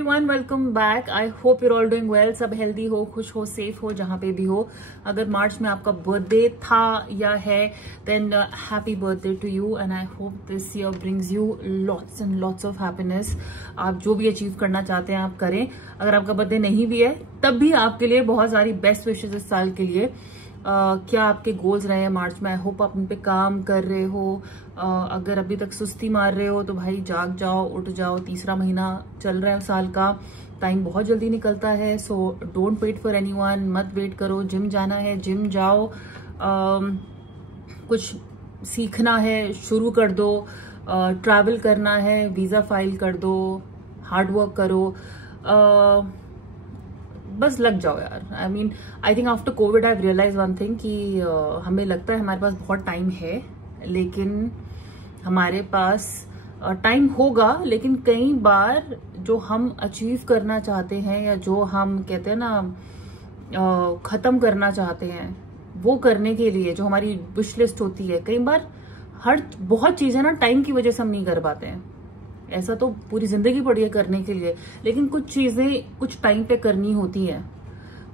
Everyone, welcome back. I hope you're all doing well. सब healthy हो, खुश हो, सेफ हो, जहां पे भी हो। अगर मार्च में आपका बर्थडे था या है, then happy birthday to you and I hope this year brings you lots and lots of happiness. आप जो भी अचीव करना चाहते हैं आप करें। अगर आपका बर्थडे नहीं भी है तब भी आपके लिए बहुत सारी बेस्ट विशेज इस साल के लिए। क्या आपके गोल्स रहे हैं मार्च में? आई होप आप उन पे काम कर रहे हो। अगर अभी तक सुस्ती मार रहे हो तो भाई जाग जाओ, उठ जाओ। तीसरा महीना चल रहा है साल का, टाइम बहुत जल्दी निकलता है। So don't wait for anyone, मत वेट करो। जिम जाना है, जिम जाओ। कुछ सीखना है, शुरू कर दो। ट्रैवल करना है, वीजा फाइल कर दो। हार्ड वर्क करो। बस लग जाओ यार। I think after Covid I realise one thing कि हमें लगता है हमारे पास बहुत टाइम है, लेकिन हमारे पास टाइम होगा, लेकिन कई बार जो हम अचीव करना चाहते हैं या जो हम कहते हैं ना खत्म करना चाहते हैं, वो करने के लिए जो हमारी विश लिस्ट होती है, कई बार बहुत चीजें ना टाइम की वजह से हम नहीं कर पाते हैं। ऐसा तो पूरी जिंदगी पड़ी है करने के लिए, लेकिन कुछ चीजें कुछ टाइम पे करनी होती हैं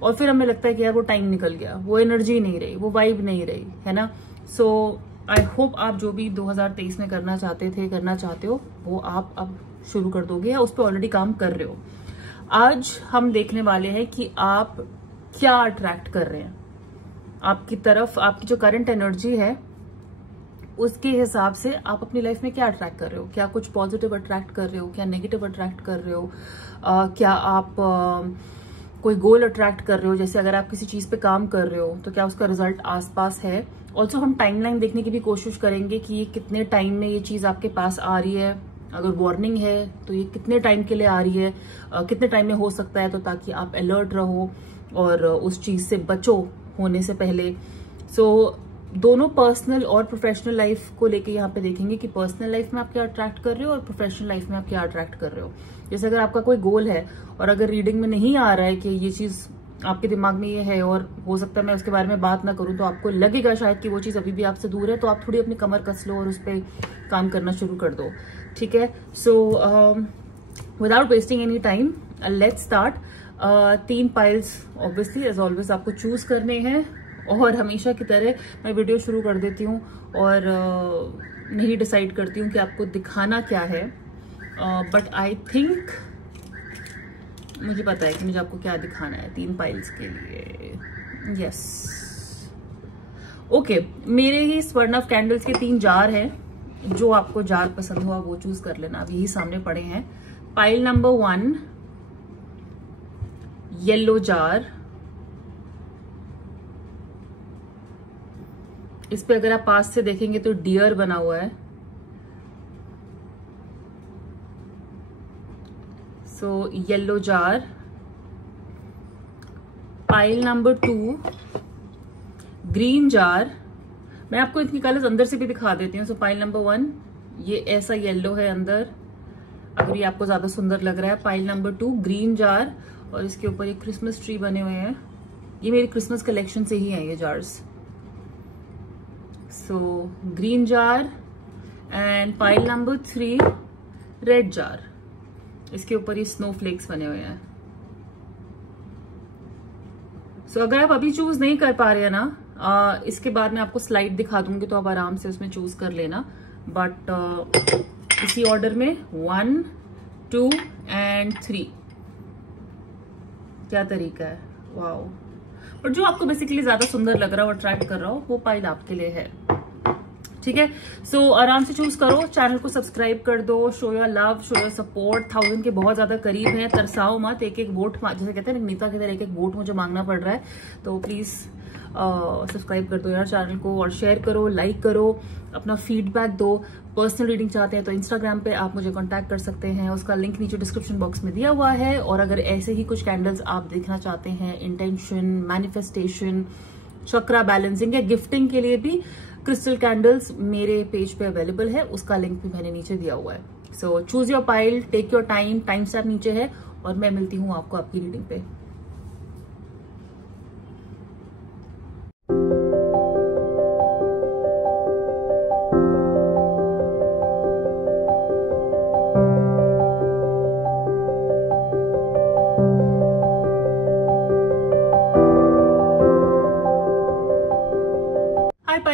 और फिर हमें लगता है कि यार वो टाइम निकल गया, वो एनर्जी नहीं रही, वो वाइब नहीं रही, है ना। सो आई होप आप जो भी 2023 में करना चाहते हो वो आप अब शुरू कर दोगे या उस पर ऑलरेडी काम कर रहे हो। आज हम देखने वाले हैं कि आप क्या अट्रैक्ट कर रहे हैं आपकी तरफ। आपकी जो करंट एनर्जी है उसके हिसाब से आप अपनी लाइफ में क्या अट्रैक्ट कर रहे हो। क्या कुछ पॉजिटिव अट्रैक्ट कर रहे हो, क्या नेगेटिव अट्रैक्ट कर रहे हो, क्या आप कोई गोल अट्रैक्ट कर रहे हो। जैसे अगर आप किसी चीज पे काम कर रहे हो तो क्या उसका रिजल्ट आसपास है। ऑल्सो हम टाइमलाइन देखने की भी कोशिश करेंगे कि ये कितने टाइम में ये चीज आपके पास आ रही है। अगर वार्निंग है तो ये कितने टाइम के लिए आ रही है, कितने टाइम में हो सकता है, तो ताकि आप अलर्ट रहो और उस चीज से बचो होने से पहले। सो दोनों पर्सनल और प्रोफेशनल लाइफ को लेके यहाँ पे देखेंगे कि पर्सनल लाइफ में आप क्या अट्रैक्ट कर रहे हो और प्रोफेशनल लाइफ में आप क्या अट्रैक्ट कर रहे हो। जैसे अगर आपका कोई गोल है और अगर रीडिंग में नहीं आ रहा है कि ये चीज आपके दिमाग में ये है और हो सकता है मैं उसके बारे में बात ना करूं, तो आपको लगेगा शायद कि वो चीज अभी भी आपसे दूर है, तो आप थोड़ी अपनी कमर कस लो और उस पर काम करना शुरू कर दो। ठीक है, so without wasting any time let's start. 3 piles obviously as always आपको चूज करने हैं और हमेशा की तरह मैं वीडियो शुरू कर देती हूँ और नहीं डिसाइड करती हूँ कि आपको दिखाना क्या है, बट आई थिंक मुझे पता है कि मुझे आपको क्या दिखाना है 3 पाइल्स के लिए। Yes, okay. मेरे ही स्वर्ण ऑफ कैंडल्स के 3 जार हैं। जो आपको जार पसंद हुआ वो चूज कर लेना। अब यही सामने पड़े हैं। Pile number 1 yellow jar. इस पे अगर आप पास से देखेंगे तो डियर बना हुआ है। So yellow jar. Pile number 2 green jar. मैं आपको इनकी कलर्स अंदर से भी दिखा देती हूँ। सो पाइल नंबर 1 ये ऐसा येलो है अंदर, अगर ये आपको ज्यादा सुंदर लग रहा है। पाइल नंबर 2 ग्रीन जार और इसके ऊपर ये क्रिसमस ट्री बने हुए हैं। ये मेरी क्रिसमस कलेक्शन से ही है ये jars. So green jar and pile number 3 red jar. इसके ऊपर ये स्नोफ्लेक्स बने हुए हैं। सो अगर आप अभी चूज नहीं कर पा रहे हैं ना, इसके बाद मैं आपको स्लाइड दिखा दूंगी तो आप आराम से उसमें चूज कर लेना। बट इसी ऑर्डर में 1, 2 एंड 3। क्या तरीका है, वाओ। और जो आपको बेसिकली ज्यादा सुंदर लग रहा हो, अट्रैक्ट कर रहा हो, वो पाइल आपके लिए है। ठीक है, सो आराम से चूज करो। चैनल को सब्सक्राइब कर दो। Show your love, show your support. 1000 के बहुत ज्यादा करीब है। तरसाओ मत, एक एक वोट, जैसे कहते हैं नीता की तरह एक एक वोट मुझे मांगना पड़ रहा है। तो प्लीज सब्सक्राइब कर दो यार चैनल को और शेयर करो, लाइक करो, अपना फीडबैक दो। पर्सनल रीडिंग चाहते हैं तो इंस्टाग्राम पे आप मुझे कांटेक्ट कर सकते हैं, उसका लिंक नीचे डिस्क्रिप्शन बॉक्स में दिया हुआ है। और अगर ऐसे ही कुछ कैंडल्स आप देखना चाहते हैं, इंटेंशन, मैनिफेस्टेशन, चक्रा बैलेंसिंग या गिफ्टिंग के लिए भी क्रिस्टल कैंडल्स मेरे पेज पे अवेलेबल है, उसका लिंक भी मैंने नीचे दिया हुआ है। So choose your pile, take your time stamp नीचे है और मैं मिलती हूँ आपको आपकी रीडिंग पे।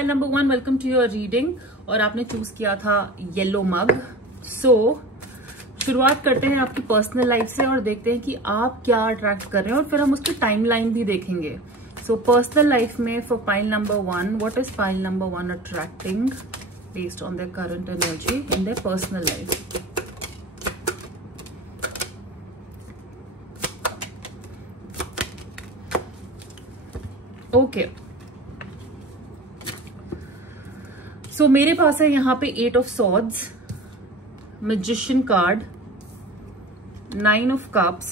Pile number 1, welcome to your reading. और आपने चूज किया था येलो मग। शुरुआत करते हैं आपकी पर्सनल लाइफ से और देखते हैं कि आप क्या अट्रैक्ट कर रहे हैं और फिर हम उसकी टाइमलाइन भी देखेंगे। पर्सनल लाइफ में for pile number 1, what is pile number 1 attracting based on their current energy in their personal life. Okay, so मेरे पास है यहाँ पे 8 of swords, magician card, 9 of cups,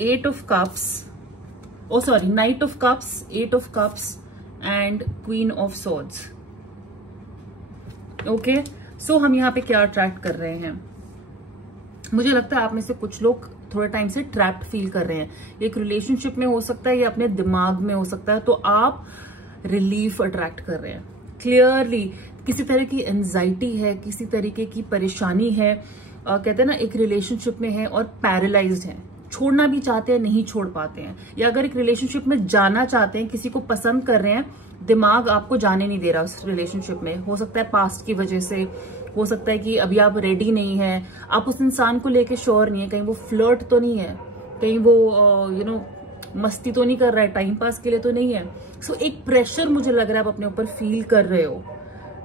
8 of cups, knight of cups, 8 of cups and queen of swords. Okay, so हम यहाँ पे क्या attract कर रहे हैं? मुझे लगता है आप में से कुछ लोग थोड़े टाइम से ट्रैप्ड फील कर रहे हैं। एक रिलेशनशिप में हो सकता है या अपने दिमाग में हो सकता है, तो आप रिलीफ अट्रैक्ट कर रहे हैं। क्लियरली किसी तरह की एंजाइटी है, किसी तरीके की परेशानी है, कहते हैं ना एक रिलेशनशिप में है और पैरालाइज्ड है, छोड़ना भी चाहते हैं, नहीं छोड़ पाते हैं, या अगर एक रिलेशनशिप में जाना चाहते हैं, किसी को पसंद कर रहे हैं, दिमाग आपको जाने नहीं दे रहा उस रिलेशनशिप में। हो सकता है पास्ट की वजह से, हो सकता है कि अभी आप रेडी नहीं है, आप उस इंसान को लेके श्योर नहीं है, कहीं वो फ्लर्ट तो नहीं है, कहीं वो मस्ती तो नहीं कर रहा है, टाइम पास के लिए तो नहीं है। एक प्रेशर मुझे लग रहा है आप अपने ऊपर फील कर रहे हो।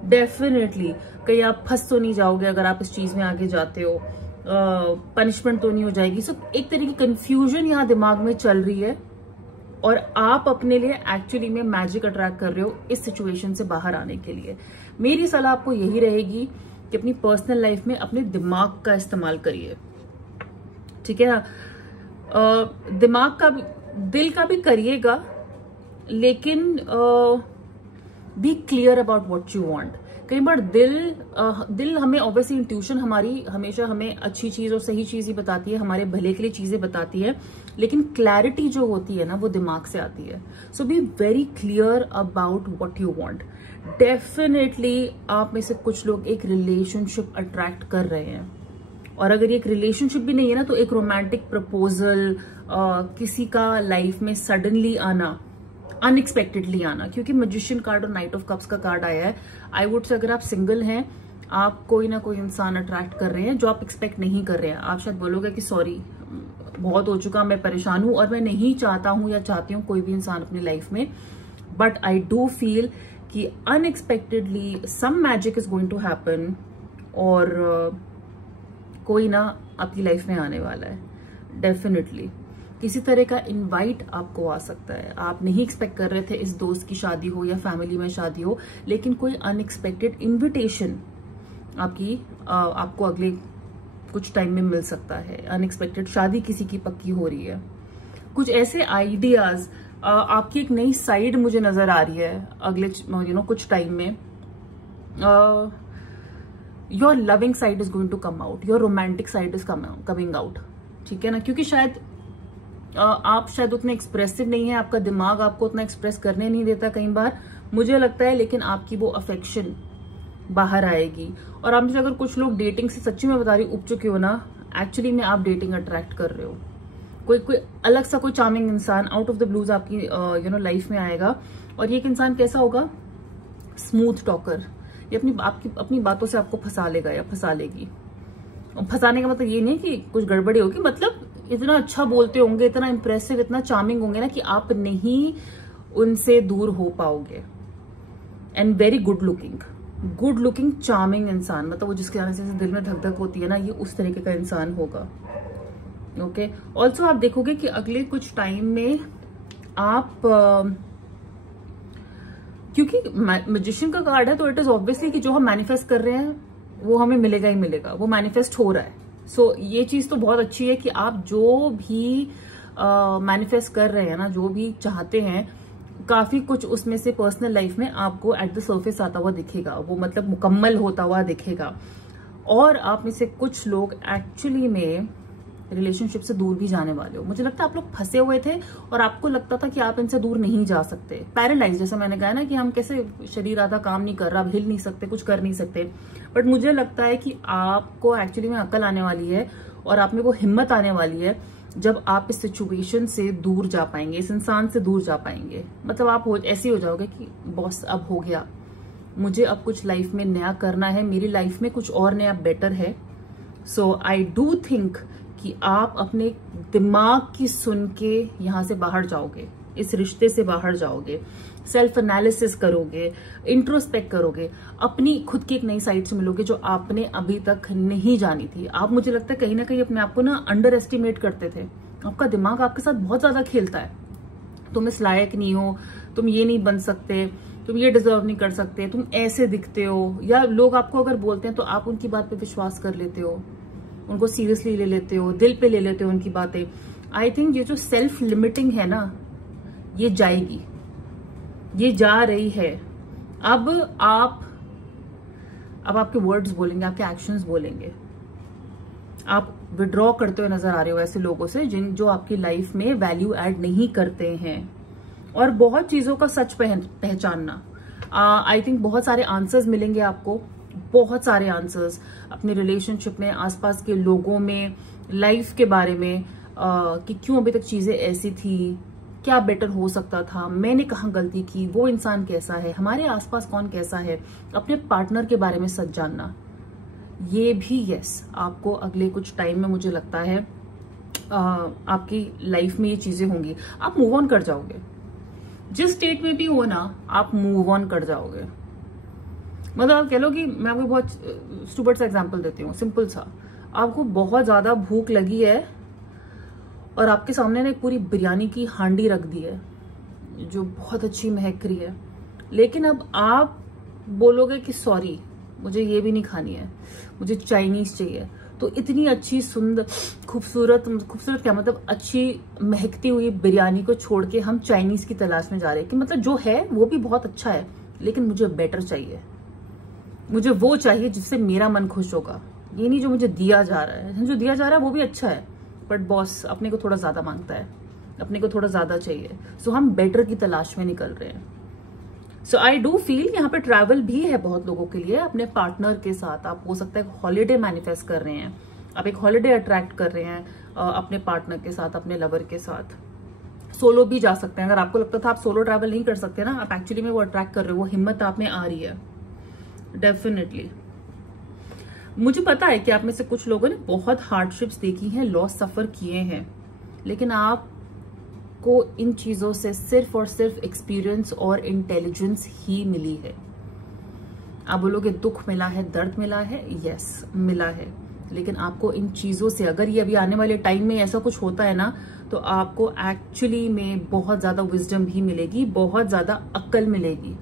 डेफिनेटली कहीं आप फंस तो नहीं जाओगे अगर आप इस चीज में आगे जाते हो, पनिशमेंट तो नहीं हो जाएगी। एक तरह की कंफ्यूजन यहाँ दिमाग में चल रही है और आप अपने लिए एक्चुअली में मैजिक अट्रैक्ट कर रहे हो इस सिचुएशन से बाहर आने के लिए। मेरी सलाह आपको यही रहेगी कि अपनी पर्सनल लाइफ में अपने दिमाग का इस्तेमाल करिए, ठीक है ना? दिमाग का भी, दिल का भी करिएगा, लेकिन be clear about what you want. कई बार दिल हमें ऑब्वियसली इंट्यूशन हमारी हमेशा हमें अच्छी चीज और सही चीज ही बताती है, हमारे भले के लिए चीजें बताती है, लेकिन क्लैरिटी जो होती है ना वो दिमाग से आती है। So be very clear about what you want. Definitely आप में से कुछ लोग एक रिलेशनशिप अट्रैक्ट कर रहे हैं, और अगर ये एक रिलेशनशिप भी नहीं है ना तो एक रोमांटिक प्रपोजल, किसी का लाइफ में सडनली आना, अनएक्सपेक्टेडली आना, क्योंकि मैजिशियन कार्ड और नाइट ऑफ कप्स का कार्ड आया है। आई वुड से अगर आप सिंगल हैं, आप कोई ना कोई इंसान अट्रैक्ट कर रहे हैं जो आप एक्सपेक्ट नहीं कर रहे हैं। आप शायद बोलोगे कि सॉरी बहुत हो चुका, मैं परेशान हूं और मैं नहीं चाहता हूं या चाहती हूं कोई भी इंसान अपनी लाइफ में, बट आई डू फील कि unexpectedly some magic is going to happen और कोई ना आपकी लाइफ में आने वाला है। डेफिनेटली किसी तरह का इनवाइट आपको आ सकता है। आप नहीं एक्सपेक्ट कर रहे थे इस दोस्त की शादी हो या फैमिली में शादी हो, लेकिन कोई अनएक्सपेक्टेड इनविटेशन आपको अगले कुछ टाइम में मिल सकता है। अनएक्सपेक्टेड शादी किसी की पक्की हो रही है। कुछ ऐसे आइडियाज, आपकी एक नई साइड मुझे नजर आ रही है अगले कुछ टाइम में। Your loving side is going to come out, your romantic side is coming out, ठीक है ना? क्योंकि शायद आप उतने एक्सप्रेसिव नहीं है, आपका दिमाग आपको उतना एक्सप्रेस करने नहीं देता कई बार, मुझे लगता है, लेकिन आपकी वो अफेक्शन बाहर आएगी। और आप मुझे अगर कुछ लोग डेटिंग से, सच्ची में बता रही, उब चुके हो ना, एक्चुअली में आप डेटिंग अट्रैक्ट कर रहे हो। कोई अलग सा कोई चार्मिंग इंसान आउट ऑफ द ब्लूज आपकी लाइफ में आएगा, और ये एक इंसान कैसा होगा? Smooth talker. ये अपनी बातों से आपको फंसा लेगा या फंसा लेगी। और फंसाने का मतलब ये नहीं कि कुछ गड़बड़ी होगी, मतलब इतना अच्छा बोलते होंगे, इतना इंप्रेसिव, इतना चार्मिंग होंगे ना कि आप नहीं उनसे दूर हो पाओगे। And very good looking charming इंसान, मतलब वो जिसके आने से दिल में धक धक होती है ना, ये उस तरीके का इंसान होगा। ओके, ऑल्सो आप देखोगे कि अगले कुछ टाइम में आप क्योंकि मैजिशियन का कार्ड है तो इट इज ऑब्वियसली कि जो हम मैनिफेस्ट कर रहे हैं वो हमें मिलेगा ही मिलेगा, वो मैनिफेस्ट हो रहा है। ये चीज तो बहुत अच्छी है कि आप जो भी मैनिफेस्ट कर रहे हैं ना, जो भी चाहते हैं, काफी कुछ उसमें से पर्सनल लाइफ में आपको एट द सर्फेस आता हुआ दिखेगा, वो मतलब मुकम्मल होता हुआ दिखेगा। और आप में से कुछ लोग एक्चुअली में रिलेशनशिप से दूर भी जाने वाले हो। मुझे लगता है आप लोग फंसे हुए थे और आपको लगता था कि आप इनसे दूर नहीं जा सकते। पैरालाइज, जैसे मैंने कहा ना कि हम कैसे शरीर आधा काम नहीं कर रहा, हिल नहीं सकते, कुछ कर नहीं सकते, बट मुझे लगता है कि आपको एक्चुअली में अक्ल आने वाली है और आप में वो हिम्मत आने वाली है जब आप इस सिचुएशन से दूर जा पाएंगे, इस इंसान से दूर जा पाएंगे। मतलब आप ऐसे हो जाओगे कि बॉस अब हो गया, मुझे अब कुछ लाइफ में नया करना है, मेरी लाइफ में कुछ और नया बेटर है। सो आई डू थिंक कि आप अपने दिमाग की सुन के यहां से बाहर जाओगे, इस रिश्ते से बाहर जाओगे, सेल्फ एनालिसिस करोगे, इंट्रोस्पेक्ट करोगे, अपनी खुद की एक नई साइड से मिलोगे जो आपने अभी तक नहीं जानी थी। आप, मुझे लगता है कहीं ना कहीं अपने आप को ना अंडर एस्टिमेट करते थे। आपका दिमाग आपके साथ बहुत ज्यादा खेलता है, तुम इस लायक नहीं हो, तुम ये नहीं बन सकते, तुम ये डिजर्व नहीं कर सकते, तुम ऐसे दिखते हो, या लोग आपको अगर बोलते हैं तो आप उनकी बात पे विश्वास कर लेते हो, उनको सीरियसली ले लेते हो, दिल पे ले लेते हो उनकी बातें। आई थिंक ये जो सेल्फ लिमिटिंग है ना, ये जाएगी, ये जा रही है। अब आपके वर्ड्स बोलेंगे, आपके एक्शंस बोलेंगे। आप विड्रॉ करते हुए नजर आ रहे हो ऐसे लोगों से जो आपकी लाइफ में वैल्यू ऐड नहीं करते हैं। और बहुत चीजों का सच पहचानना, आई थिंक बहुत सारे आंसर्स मिलेंगे आपको, बहुत सारे आंसर्स अपने रिलेशनशिप में, आसपास के लोगों में, लाइफ के बारे में, कि क्यों अभी तक चीजें ऐसी थी, क्या बेटर हो सकता था, मैंने कहाँ गलती की, वो इंसान कैसा है, हमारे आसपास कौन कैसा है, अपने पार्टनर के बारे में सच जानना। ये भी आपको अगले कुछ टाइम में मुझे लगता है आपकी लाइफ में ये चीजें होंगी। आप मूव ऑन कर जाओगे, जिस स्टेट में भी हो ना, आप मूव ऑन कर जाओगे। मतलब कह लो कि मैं आपको बहुत स्टूपिड सा एग्जांपल देती हूँ, सिंपल सा। आपको बहुत ज्यादा भूख लगी है और आपके सामने ने पूरी बिरयानी की हांडी रख दी है जो बहुत अच्छी महक रही है, लेकिन अब आप बोलोगे कि सॉरी मुझे ये भी नहीं खानी है, मुझे चाइनीज चाहिए। तो इतनी अच्छी सुंदर खूबसूरत क्या मतलब अच्छी महकती हुई बिरयानी को छोड़ के हम चाइनीज की तलाश में जा रहे हैं कि मतलब जो है वो भी बहुत अच्छा है, लेकिन मुझे बेटर चाहिए, मुझे वो चाहिए जिससे मेरा मन खुश होगा। ये नहीं जो मुझे दिया जा रहा है, जो दिया जा रहा है वो भी अच्छा है, बट बॉस अपने को थोड़ा ज्यादा मांगता है, अपने को थोड़ा ज्यादा चाहिए। सो हम बेटर की तलाश में निकल रहे हैं। सो आई डू फील यहाँ पे ट्रैवल भी है बहुत लोगों के लिए अपने पार्टनर के साथ। आप हो सकता है हॉलीडे मैनिफेस्ट कर रहे हैं, आप एक हॉलीडे अट्रैक्ट कर रहे हैं अपने पार्टनर के साथ, अपने लवर के साथ। सोलो भी जा सकते हैं, अगर आपको लगता था आप सोलो ट्रैवल नहीं कर सकते ना, आप एक्चुअली में वो अट्रैक्ट कर रहे हो, वो हिम्मत आप में आ रही है डेफिनेटली। मुझे पता है कि आप में से कुछ लोगों ने बहुत हार्डशिप्स देखी हैं, लॉस सफर किए हैं, लेकिन आप को इन चीजों से सिर्फ और सिर्फ एक्सपीरियंस और इंटेलिजेंस ही मिली है। आप बोलोगे दुख मिला है, दर्द मिला है, यस मिला है, लेकिन आपको इन चीजों से, अगर ये अभी आने वाले टाइम में ऐसा कुछ होता है ना, तो आपको एक्चुअली में बहुत ज्यादा विजडम भी मिलेगी, बहुत ज्यादा अक्ल मिलेगी।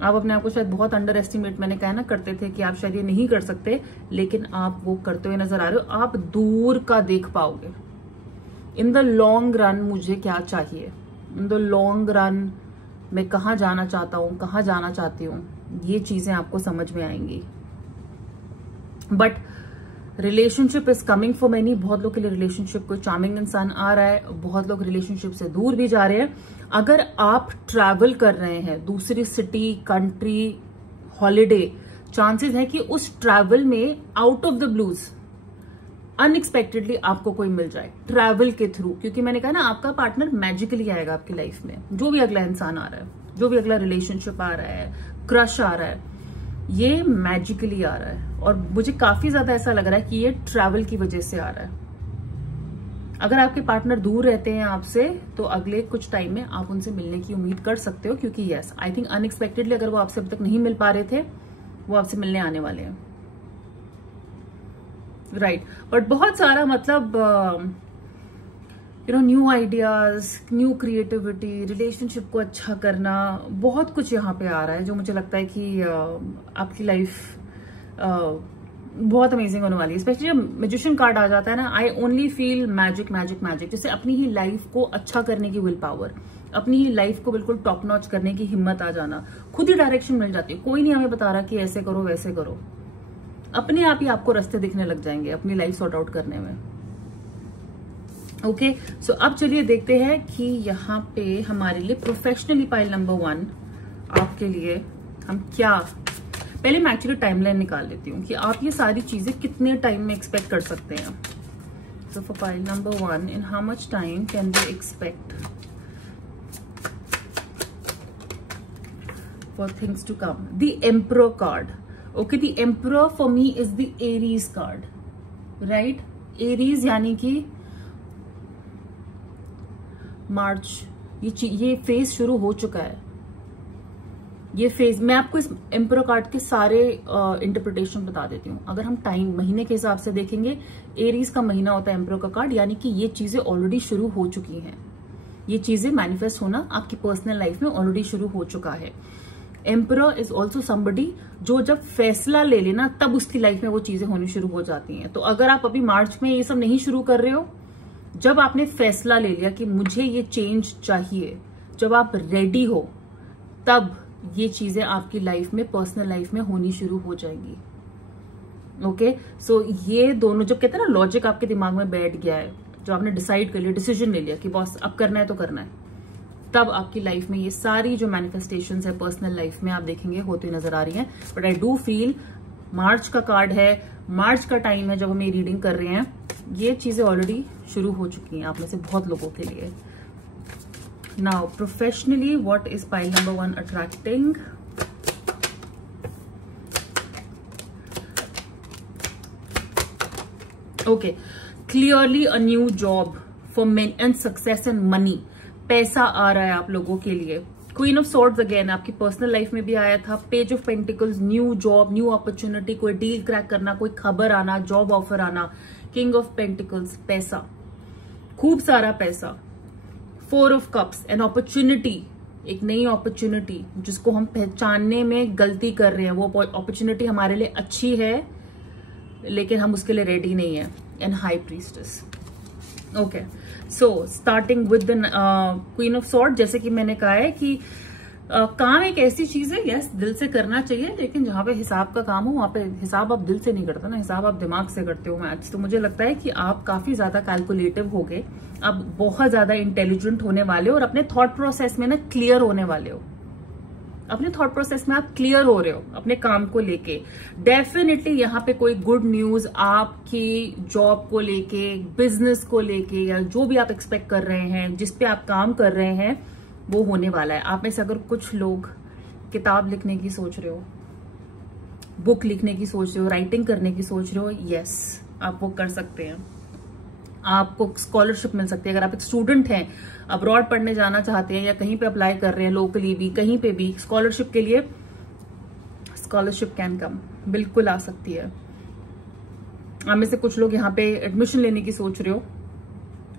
आप अपने आप को शायद बहुत अंडर एस्टिमेट, मैंने कहा ना, करते थे कि आप शायद ये नहीं कर सकते, लेकिन आप वो करते हुए नजर आ रहे हो। आप दूर का देख पाओगे, इन द लॉन्ग रन मुझे क्या चाहिए, इन द लॉन्ग रन मैं कहाँ जाना चाहता हूँ, कहाँ जाना चाहती हूँ, ये चीजें आपको समझ में आएंगी। But relationship is coming for many. बहुत लोग के लिए रिलेशनशिप कोई चार्मिंग इंसान आ रहा है, बहुत लोग रिलेशनशिप से दूर भी जा रहे हैं। अगर आप ट्रैवल कर रहे हैं दूसरी सिटी, कंट्री, हॉलीडे, चांसेस है कि उस ट्रैवल में out of the blues unexpectedly आपको कोई मिल जाए ट्रैवल के थ्रू, क्योंकि मैंने कहा ना आपका पार्टनर मैजिकली आएगा आपकी लाइफ में। जो भी अगला इंसान आ रहा है, जो भी अगला रिलेशनशिप आ रहा है, क्रश आ रहा है, ये मैजिकली आ रहा है। और मुझे काफी ज्यादा ऐसा लग रहा है कि ये ट्रैवल की वजह से आ रहा है। अगर आपके पार्टनर दूर रहते हैं आपसे, तो अगले कुछ टाइम में आप उनसे मिलने की उम्मीद कर सकते हो, क्योंकि यस आई थिंक अनएक्सपेक्टेडली अगर वो आपसे अब तक नहीं मिल पा रहे थे, वो आपसे मिलने आने वाले हैं, राइट। बट बहुत सारा मतलब new ideas, new creativity, relationship को अच्छा करना, बहुत कुछ यहाँ पे आ रहा है जो मुझे लगता है कि आपकी लाइफ बहुत अमेजिंग होने वाली है। स्पेशली जब मैजिशियन कार्ड आ जाता है ना, I only feel magic magic magic. जैसे अपनी ही लाइफ को अच्छा करने की विल पावर, अपनी ही लाइफ को बिल्कुल टॉप नॉच करने की हिम्मत आ जाना, खुद ही डायरेक्शन मिल जाती है। कोई नहीं हमें बता रहा कि ऐसे करो वैसे करो, अपने आप ही आपको रास्ते दिखने लग जाएंगे अपनी लाइफ सॉर्ट आउट करने में। ओके, सो अब चलिए देखते हैं कि यहाँ पे हमारे लिए प्रोफेशनली पाइल नंबर 1 आपके लिए हम क्या, पहले मैं एक्चुअली टाइमलाइन निकाल लेती हूँ कि आप ये सारी चीजें कितने टाइम में एक्सपेक्ट कर सकते हैं। So for pile number 1, in how much time can they expect for things to come? The Emperor card. Okay, the Emperor for me is the Aries card, right? Aries यानी कि मार्च, ये phase शुरू हो चुका है। ये फेज, मैं आपको इस एम्परर कार्ड के सारे इंटरप्रिटेशन बता देती हूँ। अगर हम टाइम महीने के हिसाब से देखेंगे, एरीज का महीना होता है एम्परर का कार्ड, यानी कि ये चीजें ऑलरेडी शुरू हो चुकी हैं। ये चीजें मैनिफेस्ट होना आपकी पर्सनल लाइफ में ऑलरेडी शुरू हो चुका है। एम्परर इज ऑल्सो समबडी जो जब फैसला ले लेना तब उसकी लाइफ में वो चीजें होनी शुरू हो जाती हैं। तो अगर आप अभी मार्च में ये सब नहीं शुरू कर रहे हो, जब आपने फैसला ले लिया कि मुझे ये चेंज चाहिए, जब आप रेडी हो, तब ये चीजें आपकी लाइफ में, पर्सनल लाइफ में होनी शुरू हो जाएंगी। ओके, सो ये दोनों, जब कहते हैं ना लॉजिक आपके दिमाग में बैठ गया है, जो आपने डिसाइड कर लिया, डिसीजन ले लिया कि बॉस अब करना है तो करना है, तब आपकी लाइफ में ये सारी जो मैनिफेस्टेशंस है पर्सनल लाइफ में आप देखेंगे होती नजर आ रही हैं। बट आई डू फील मार्च का कार्ड है, मार्च का टाइम है जब हम ये रीडिंग कर रहे हैं, ये चीजें ऑलरेडी शुरू हो चुकी हैं आप में से बहुत लोगों के लिए। Now professionally what is pile number 1 attracting? Okay, clearly a new job for main and success and money. पैसा आ रहा है आप लोगों के लिए। क्वीन ऑफ सॉर्ड्स अगेन आपकी पर्सनल लाइफ में भी आया था। Page of pentacles, new job, new opportunity, कोई डील क्रैक करना, कोई खबर आना, जॉब ऑफर आना। किंग ऑफ पेंटिकल्स, पैसा, खूब सारा पैसा। 4 ऑफ कप्स, एन अपॉर्चुनिटी, एक नई अपॉर्चुनिटी जिसको हम पहचानने में गलती कर रहे हैं। वो अपॉर्चुनिटी हमारे लिए अच्छी है लेकिन हम उसके लिए रेडी नहीं है। And high priestess. Okay, so starting with the queen of sword, जैसे कि मैंने कहा है कि काम एक ऐसी चीज है, यस दिल से करना चाहिए, लेकिन जहां पे हिसाब का काम हो वहां पे हिसाब आप दिल से नहीं करते ना, हिसाब आप दिमाग से करते हो मैथ्स। तो मुझे लगता है कि आप काफी ज्यादा कैलकुलेटिव हो गए, आप बहुत ज्यादा इंटेलिजेंट होने वाले हो और अपने थॉट प्रोसेस में ना क्लियर होने वाले हो। अपने थॉट प्रोसेस में आप क्लियर हो रहे हो अपने काम को लेके। डेफिनेटली यहाँ पे कोई गुड न्यूज आपकी जॉब को लेके, बिजनेस को लेके, या जो भी आप एक्सपेक्ट कर रहे हैं, जिस पे आप काम कर रहे हैं, वो होने वाला है। आप में से अगर कुछ लोग किताब लिखने की सोच रहे हो, बुक लिखने की सोच रहे हो, राइटिंग करने की सोच रहे हो, यस आप वो कर सकते हैं। आपको स्कॉलरशिप मिल सकती है। अगर आप एक स्टूडेंट हैं, अब्रॉड पढ़ने जाना चाहते हैं या कहीं पे अप्लाई कर रहे हैं, लोकली भी, कहीं पे भी स्कॉलरशिप के लिए, स्कॉलरशिप कैन कम, बिल्कुल आ सकती है। आप में से कुछ लोग यहाँ पे एडमिशन लेने की सोच रहे हो,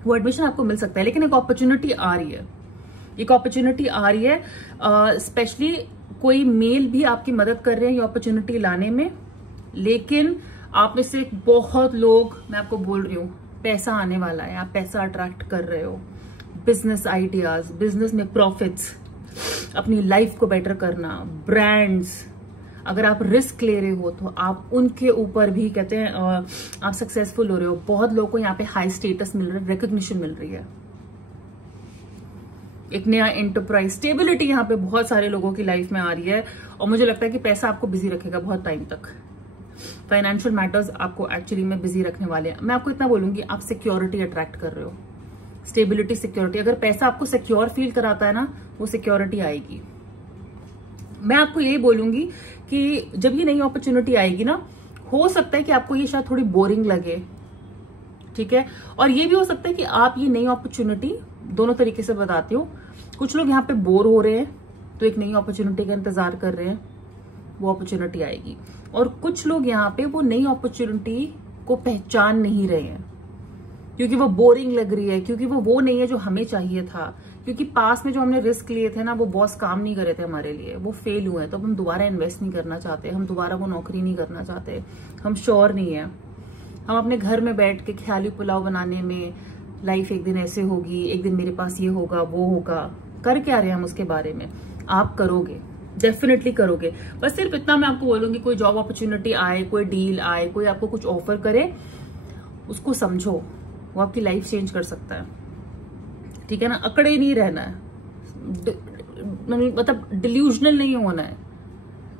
वो एडमिशन आपको मिल सकता है। लेकिन एक अपॉर्चुनिटी आ रही है, एक अपॉर्चुनिटी आ रही है। स्पेशली कोई मेल भी आपकी मदद कर रहे हैं ये अपॉर्चुनिटी लाने में। लेकिन आप में से बहुत लोग, मैं आपको बोल रही हूँ, पैसा आने वाला है, आप पैसा अट्रैक्ट कर रहे हो। बिजनेस आइडियाज, बिजनेस में प्रॉफिट्स, अपनी लाइफ को बेटर करना, ब्रांड्स, अगर आप रिस्क ले रहे हो तो आप उनके ऊपर भी कहते हैं आप सक्सेसफुल हो रहे हो। बहुत लोगों को यहाँ पे हाई स्टेटस मिल रहा है, रिकॉग्निशन मिल रही है, एक नया एंटरप्राइज, स्टेबिलिटी यहाँ पे बहुत सारे लोगों की लाइफ में आ रही है। और मुझे लगता है कि पैसा आपको बिजी रखेगा बहुत टाइम तक। फाइनेंशियल मैटर्स आपको एक्चुअली में बिजी रखने वाले हैं। मैं आपको इतना बोलूंगी, आप सिक्योरिटी अट्रैक्ट कर रहे हो, स्टेबिलिटी, सिक्योरिटी। अगर पैसा आपको सिक्योर फील कराता है ना, वो सिक्योरिटी आएगी। मैं आपको यही बोलूंगी कि जब ये नई अपॉर्चुनिटी आएगी ना, हो सकता है कि आपको ये शायद थोड़ी बोरिंग लगे, ठीक है। और ये भी हो सकता है कि आप ये नई अपॉर्चुनिटी, दोनों तरीके से बताती हूँ, कुछ लोग यहाँ पे बोर हो रहे हैं तो एक नई अपॉर्चुनिटी का इंतजार कर रहे हैं, वो अपॉर्चुनिटी आएगी। और कुछ लोग यहाँ पे वो नई अपॉर्चुनिटी को पहचान नहीं रहे हैं क्योंकि वो बोरिंग लग रही है, क्योंकि वो नहीं है जो हमें चाहिए था, क्योंकि पास में जो हमने रिस्क लिए थे ना, वो बॉस काम नहीं कर रहे थे हमारे लिए, वो फेल हुए। तो हम दोबारा इन्वेस्ट नहीं करना चाहते, हम दोबारा वो नौकरी नहीं करना चाहते, हम श्योर नहीं है। हम अपने घर में बैठ के ख्याली पुलाव बनाने में, लाइफ एक दिन ऐसे होगी, एक दिन मेरे पास ये होगा, वो होगा, कर क्या रहे हैं हम उसके बारे में। आप करोगे, डेफिनेटली करोगे। बस सिर्फ इतना मैं आपको बोलूंगी, कोई जॉब अपॉर्चुनिटी आए, कोई डील आए, कोई आपको कुछ ऑफर करे, उसको समझो, वो आपकी लाइफ चेंज कर सकता है, ठीक है ना। अकड़े नहीं रहना है, मतलब डिल्यूजनल नहीं होना है।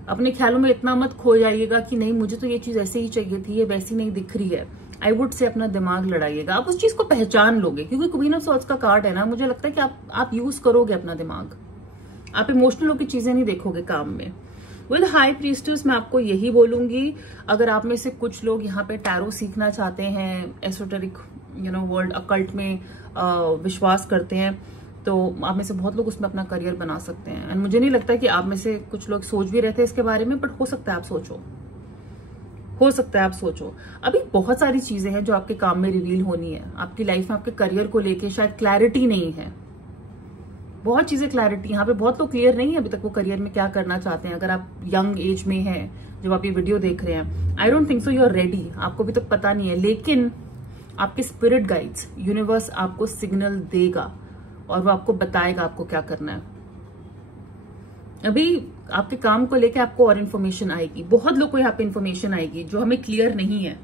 अपने ख्यालों में इतना मत खो जाइएगा कि नहीं मुझे तो ये चीज ऐसे ही चाहिए थी, ये वैसी नहीं दिख रही है। आई वुड से अपना दिमाग लड़ाइएगा, आप उस चीज को पहचान लोगे, क्योंकि क्वीन ऑफ सॉर्ड्स का कार्ड है ना, मुझे लगता है कि आप यूज करोगे अपना दिमाग, आप इमोशनल होकर चीजें नहीं देखोगे काम में। विद हाई प्रीस्टेस मैं आपको यही बोलूंगी, अगर आप में से कुछ लोग यहाँ पे टैरो सीखना चाहते हैं, एसोटेरिक वर्ल्ड अकल्ट में विश्वास करते हैं, तो आप में से बहुत लोग उसमें अपना करियर बना सकते हैं। एंड मुझे नहीं लगता कि आप में से कुछ लोग सोच भी रहे थे इसके बारे में, बट हो सकता है आप सोचो, हो सकता है आप सोचो। अभी बहुत सारी चीजें हैं जो आपके काम में रिवील होनी है, आपकी लाइफ में आपके करियर को लेके शायद क्लैरिटी नहीं है, बहुत चीजें क्लैरिटी, यहाँ पे बहुत लोग क्लियर नहीं है अभी तक वो करियर में क्या करना चाहते हैं। अगर आप यंग एज में हैं जब आप ये वीडियो देख रहे हैं, I don't think so you are ready, आपको अभी तक पता नहीं है, लेकिन आपके स्पिरिट गाइड्स, यूनिवर्स आपको सिग्नल देगा और वो आपको बताएगा आपको क्या करना है। अभी आपके काम को लेके आपको और इन्फॉर्मेशन आएगी, बहुत लोग को यहाँ पे इन्फॉर्मेशन आएगी जो हमें क्लियर नहीं है,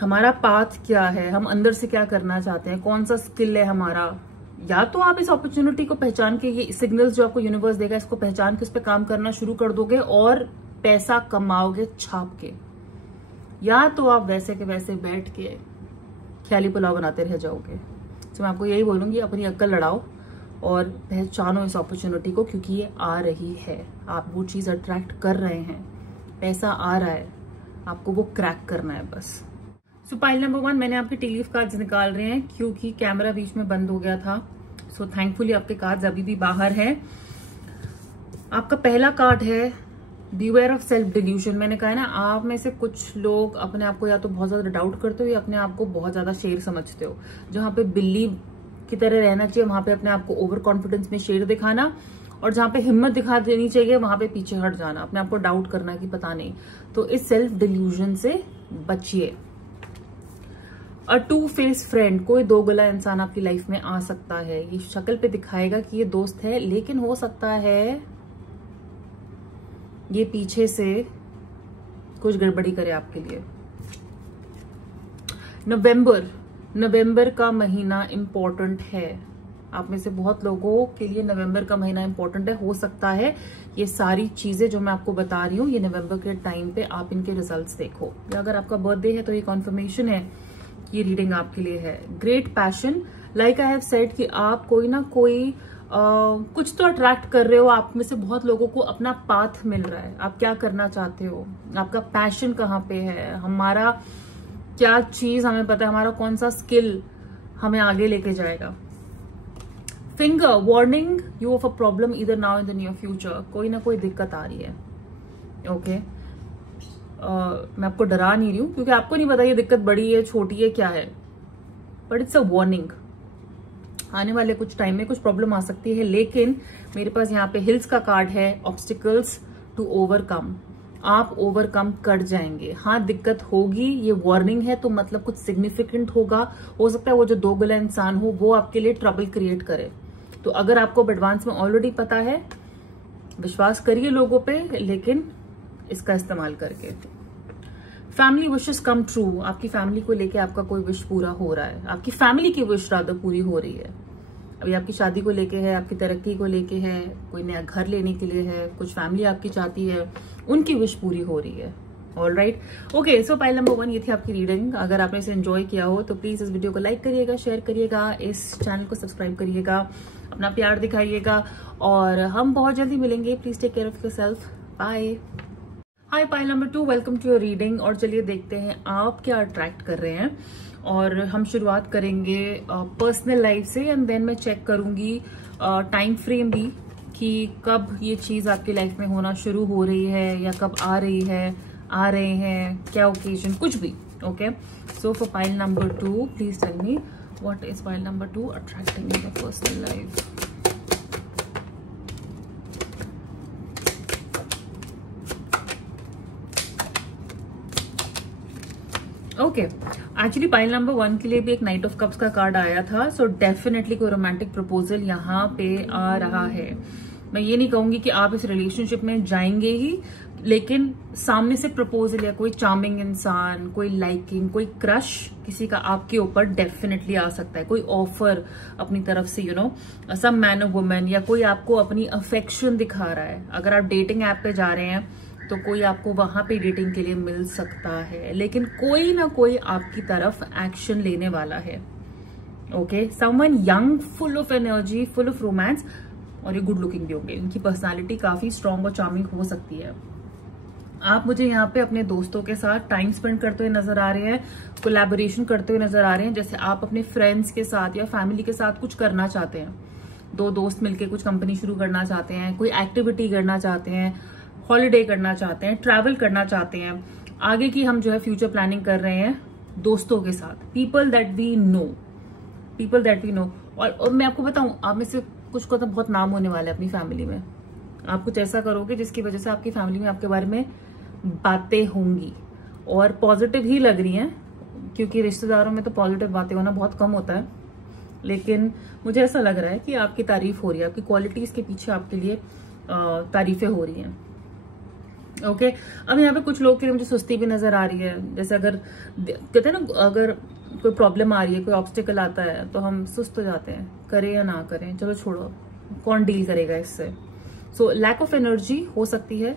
हमारा पाथ क्या है, हम अंदर से क्या करना चाहते हैं, कौन सा स्किल है हमारा। या तो आप इस अपॉर्चुनिटी को पहचान के, ये सिग्नल्स जो आपको यूनिवर्स देगा, इसको पहचान के उस पर काम करना शुरू कर दोगे और पैसा कमाओगे छाप के, या तो आप वैसे के वैसे बैठ के ख्याली पुलाव बनाते रह जाओगे। तो मैं आपको यही बोलूंगी, अपनी अक्ल लड़ाओ और पहचानो इस अपॉर्चुनिटी को, क्योंकि ये आ रही है, आप वो चीज अट्रैक्ट कर रहे हैं, पैसा आ रहा है, आपको वो क्रैक करना है बस। सो पाइल नंबर 1 मैंने आपके टी लीफ कार्ड्स निकाल रहे हैं क्योंकि कैमरा बीच में बंद हो गया था। सो थैंकफुली आपके कार्ड्स अभी भी बाहर है। आपका पहला कार्ड है बीवेयर ऑफ सेल्फ डिल्यूजन। मैंने कहा है ना, आप में से कुछ लोग अपने आप को या तो बहुत ज्यादा डाउट करते हो या अपने आप को बहुत ज्यादा शेर समझते हो। जहां पे बिल्ली की तरह रहना चाहिए वहां पे अपने आप को ओवर कॉन्फिडेंस में शेर दिखाना, और जहां पे हिम्मत दिखा देनी चाहिए वहां पे पीछे हट जाना, अपने आप को डाउट करना कि पता नहीं। तो इस सेल्फ डिल्यूजन से बचिए। अ टू फेस फ्रेंड, कोई दोगला इंसान आपकी लाइफ में आ सकता है। ये शक्ल पे दिखाएगा कि ये दोस्त है, लेकिन हो सकता है ये पीछे से कुछ गड़बड़ी करे आपके लिए। नवंबर का महीना इंपॉर्टेंट है, आप में से बहुत लोगों के लिए नवंबर का महीना इंपॉर्टेंट है। हो सकता है ये सारी चीजें जो मैं आपको बता रही हूँ, ये नवंबर के टाइम पे आप इनके रिजल्ट्स देखो, या अगर आपका बर्थडे है तो ये कॉन्फर्मेशन है, ये रीडिंग आपके लिए है। Great passion, like I have said कि आप कोई ना कोई कुछ तो अट्रैक्ट कर रहे हो, आप में से बहुत लोगों को अपना पाथ मिल रहा है, आप क्या करना चाहते हो, आपका पैशन कहाँ पे है, हमारा क्या चीज हमें पता है, हमारा कौन सा स्किल हमें आगे लेके जाएगा। Finger, warning you of a problem इधर now in the near future, कोई ना कोई दिक्कत आ रही है। ओके मैं आपको डरा नहीं रही हूं क्योंकि आपको नहीं पता ये दिक्कत बड़ी है छोटी है क्या है, बट इट्स अ वार्निंग। आने वाले कुछ टाइम में कुछ प्रॉब्लम आ सकती है, लेकिन मेरे पास यहाँ पे हिल्स का कार्ड है, ऑब्स्टिकल्स टू ओवरकम, आप ओवरकम कर जाएंगे। हाँ दिक्कत होगी, ये वार्निंग है तो मतलब कुछ सिग्निफिकेंट होगा। हो सकता है वो जो दोगला इंसान हो वो आपके लिए ट्रबल क्रिएट करे। तो अगर आपको एडवांस में ऑलरेडी पता है, विश्वास करिए लोगों पे, लेकिन इसका इस्तेमाल करके। फैमिली विशेस कम ट्रू, आपकी फैमिली को लेके आपका कोई विश पूरा हो रहा है, आपकी फैमिली की विश रादर पूरी हो रही है। अभी आपकी शादी को लेके है, आपकी तरक्की को लेके है, कोई नया घर लेने के लिए है, कुछ फैमिली आपकी चाहती है, उनकी विश पूरी हो रही है। All right, okay. सो पाइल नंबर 1 ये थी आपकी रीडिंग। अगर आपने इसे एंजॉय किया हो तो प्लीज इस वीडियो को लाइक करिएगा, शेयर करिएगा, इस चैनल को सब्सक्राइब करिएगा, अपना प्यार दिखाइएगा, और हम बहुत जल्दी मिलेंगे। Please take care of yourself, bye. Hi pile number 2, welcome to your reading. और चलिए देखते हैं आप क्या अट्रैक्ट कर रहे हैं, और हम शुरुआत करेंगे पर्सनल लाइफ से, एंड देन मैं चेक करूंगी टाइम फ्रेम भी कि कब ये चीज आपकी लाइफ में होना शुरू हो रही है या कब आ रही है, आ रहे हैं, क्या ओकेजन, कुछ भी। Okay, so for pile number 2 please tell me what is pile number 2 attracting in the personal life. Okay, actually pile number 1 के लिए भी एक नाइट ऑफ कप्स का कार्ड आया था। सो डेफिनेटली कोई रोमांटिक प्रपोजल यहाँ पे आ रहा है। मैं ये नहीं कहूंगी कि आप इस रिलेशनशिप में जाएंगे ही, लेकिन सामने से प्रपोजल या कोई चार्मिंग इंसान, कोई लाइकिंग, कोई क्रश किसी का आपके ऊपर डेफिनेटली आ सकता है। कोई ऑफर अपनी तरफ से, यू नो, सम मैन और वुमेन, या कोई आपको अपनी अफेक्शन दिखा रहा है। अगर आप डेटिंग ऐप पे जा रहे हैं तो कोई आपको वहां पे डेटिंग के लिए मिल सकता है, लेकिन कोई ना कोई आपकी तरफ एक्शन लेने वाला है। Okay, someone young, full of energy, full of romance, और ये गुड लुकिंग भी होंगे। इनकी पर्सनालिटी काफी स्ट्रांग और चार्मिंग हो सकती है। आप मुझे यहाँ पे अपने दोस्तों के साथ टाइम स्पेंड करते हुए नजर आ रहे हैं, कोलैबोरेशन करते हुए नजर आ रहे हैं। जैसे आप अपने फ्रेंड्स के साथ या फैमिली के साथ कुछ करना चाहते हैं, दो दोस्त मिलकर कुछ कंपनी शुरू करना चाहते हैं, कोई एक्टिविटी करना चाहते हैं, हॉलीडे करना चाहते हैं, ट्रैवल करना चाहते हैं। आगे की हम जो है फ्यूचर प्लानिंग कर रहे हैं दोस्तों के साथ, पीपल दैट वी नो। और मैं आपको बताऊं, आप में से कुछ को तो बहुत नाम होने वाला है अपनी फैमिली में। आप कुछ ऐसा करोगे जिसकी वजह से आपकी फैमिली में आपके बारे में बातें होंगी, और पॉजिटिव ही लग रही हैं, क्योंकि रिश्तेदारों में तो पॉजिटिव बातें होना बहुत कम होता है। लेकिन मुझे ऐसा लग रहा है कि आपकी तारीफ हो रही है, आपकी क्वालिटीज के पीछे आपके लिए तारीफें हो रही हैं। ओके, अब यहाँ पे कुछ लोग के लिए मुझे सुस्ती भी नजर आ रही है। जैसे अगर कहते हैं ना, अगर कोई प्रॉब्लम आ रही है, कोई ऑब्स्टिकल आता है, तो हम सुस्त हो जाते हैं, करें या ना करें, चलो छोड़ो, कौन डील करेगा इससे। सो लैक ऑफ एनर्जी हो सकती है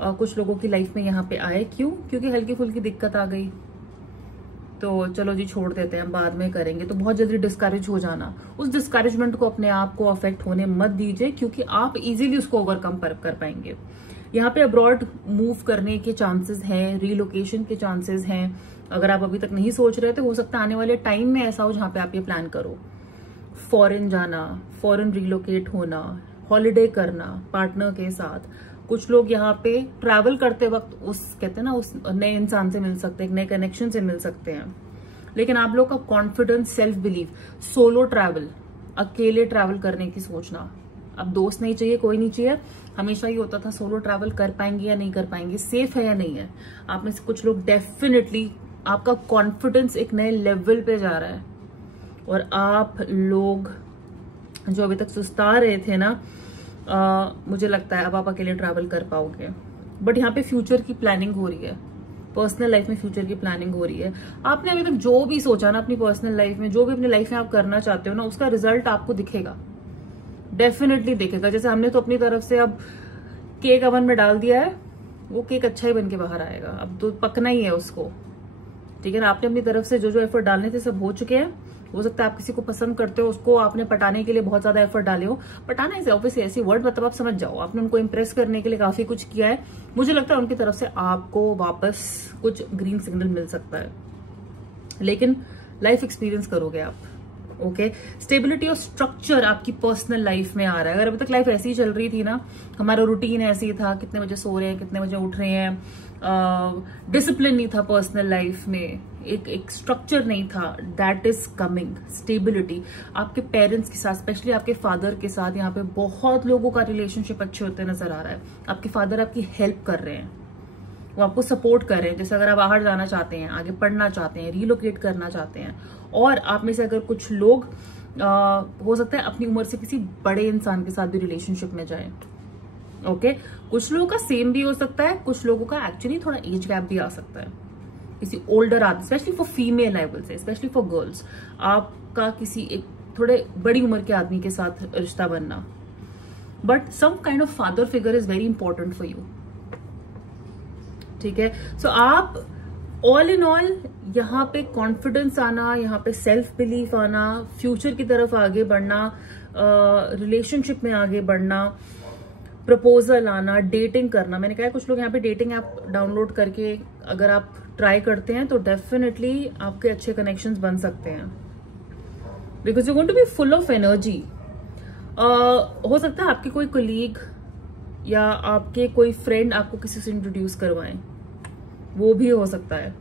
कुछ लोगों की लाइफ में यहाँ पे आए। क्यों? क्योंकि हल्की फुल्की दिक्कत आ गई, तो चलो जी छोड़ देते हैं, बाद में करेंगे। तो बहुत जल्दी डिस्करेज हो जाना, उस डिस्करेजमेंट को अपने आप को अफेक्ट होने मत दीजिए, क्योंकि आप इजीली उसको ओवरकम कर पाएंगे। यहाँ पे अब्रॉड मूव करने के चांसेस हैं, रीलोकेशन के चांसेस हैं। अगर आप अभी तक नहीं सोच रहे तो हो सकता है आने वाले टाइम में ऐसा हो जहां पे आप ये प्लान करो। फॉरेन जाना, फॉरेन रीलोकेट होना, हॉलीडे करना पार्टनर के साथ। कुछ लोग यहाँ पे ट्रैवल करते वक्त उस कहते हैं ना, उस नए इंसान से मिल सकते हैं, एक नए कनेक्शन से मिल सकते हैं। लेकिन आप लोग का confidence, self believe, solo travel, अकेले ट्रैवल करने की सोचना। अब दोस्त नहीं चाहिए, कोई नहीं चाहिए। हमेशा ये होता था सोलो ट्रैवल कर पाएंगे या नहीं कर पाएंगे, सेफ है या नहीं है। आप में से कुछ लोग डेफिनेटली, आपका कॉन्फिडेंस एक नए लेवल पे जा रहा है, और आप लोग जो अभी तक सुस्ता रहे थे ना, मुझे लगता है अब आप अकेले ट्रैवल कर पाओगे। बट यहाँ पे फ्यूचर की प्लानिंग हो रही है, पर्सनल लाइफ में फ्यूचर की प्लानिंग हो रही है। आपने अभी तक जो भी सोचा ना अपनी पर्सनल लाइफ में, जो भी अपनी लाइफ में आप करना चाहते हो ना, उसका रिजल्ट आपको दिखेगा, डेफिनेटली दिखेगा। जैसे हमने तो अपनी तरफ से अब केक अवन में डाल दिया है, वो केक अच्छा ही बन के बाहर आएगा, अब तो पकना ही है उसको, ठीक है ना। आपने अपनी तरफ से जो जो एफर्ट डालने थे सब हो चुके हैं। हो सकता है आप किसी को पसंद करते हो, उसको आपने पटाने के लिए बहुत ज्यादा एफर्ट डाले हो। पटाना इसे ऑब्वियसली ऐसी वर्ड मतलब आप समझ जाओ, आपने उनको इंप्रेस करने के लिए काफी कुछ किया है। मुझे लगता है उनकी तरफ से आपको वापस कुछ ग्रीन सिग्नल मिल सकता है, लेकिन लाइफ एक्सपीरियंस करोगे आप। ओके, स्टेबिलिटी और स्ट्रक्चर आपकी पर्सनल लाइफ में आ रहा है। अगर अभी तक लाइफ ऐसी ही चल रही थी ना, हमारा रूटीन ऐसे ही था, कितने बजे सो रहे हैं, कितने बजे उठ रहे हैं, डिसिप्लिन नहीं था पर्सनल लाइफ में, एक स्ट्रक्चर नहीं था, दैट इज कमिंग। स्टेबिलिटी आपके पेरेंट्स के साथ, स्पेशली आपके फादर के साथ, यहाँ पे बहुत लोगों का रिलेशनशिप अच्छे होते नजर आ रहा है। आपके फादर आपकी हेल्प कर रहे हैं, वो आपको सपोर्ट कर रहे हैं। जैसे अगर आप बाहर जाना चाहते हैं, आगे पढ़ना चाहते हैं, रीलोकेट करना चाहते हैं, और आप में से अगर कुछ लोग हो सकता है अपनी उम्र से किसी बड़े इंसान के साथ भी रिलेशनशिप में जाएं। ओके, कुछ लोगों का सेम भी हो सकता है, कुछ लोगों का एक्चुअली थोड़ा एज गैप भी आ सकता है। किसी ओल्डर आदमी, specially for female I will से, स्पेशली फॉर गर्ल्स, आपका किसी एक थोड़े बड़ी उम्र के आदमी के साथ रिश्ता बनना। But some kind of father figure is very important for you, ठीक है। सो आप ऑल इन ऑल यहाँ पे कॉन्फिडेंस आना, यहाँ पे सेल्फ बिलीफ आना, फ्यूचर की तरफ आगे बढ़ना, रिलेशनशिप में आगे बढ़ना, प्रपोजल आना, डेटिंग करना। मैंने कहा कुछ लोग यहाँ पे डेटिंग ऐप डाउनलोड करके अगर आप ट्राई करते हैं तो डेफिनेटली आपके अच्छे कनेक्शंस बन सकते हैं, because you going to be full of energy. हो सकता है आपके कोई कोलीग या आपके कोई फ्रेंड आपको किसी से इंट्रोड्यूस करवाएं, वो भी हो सकता है।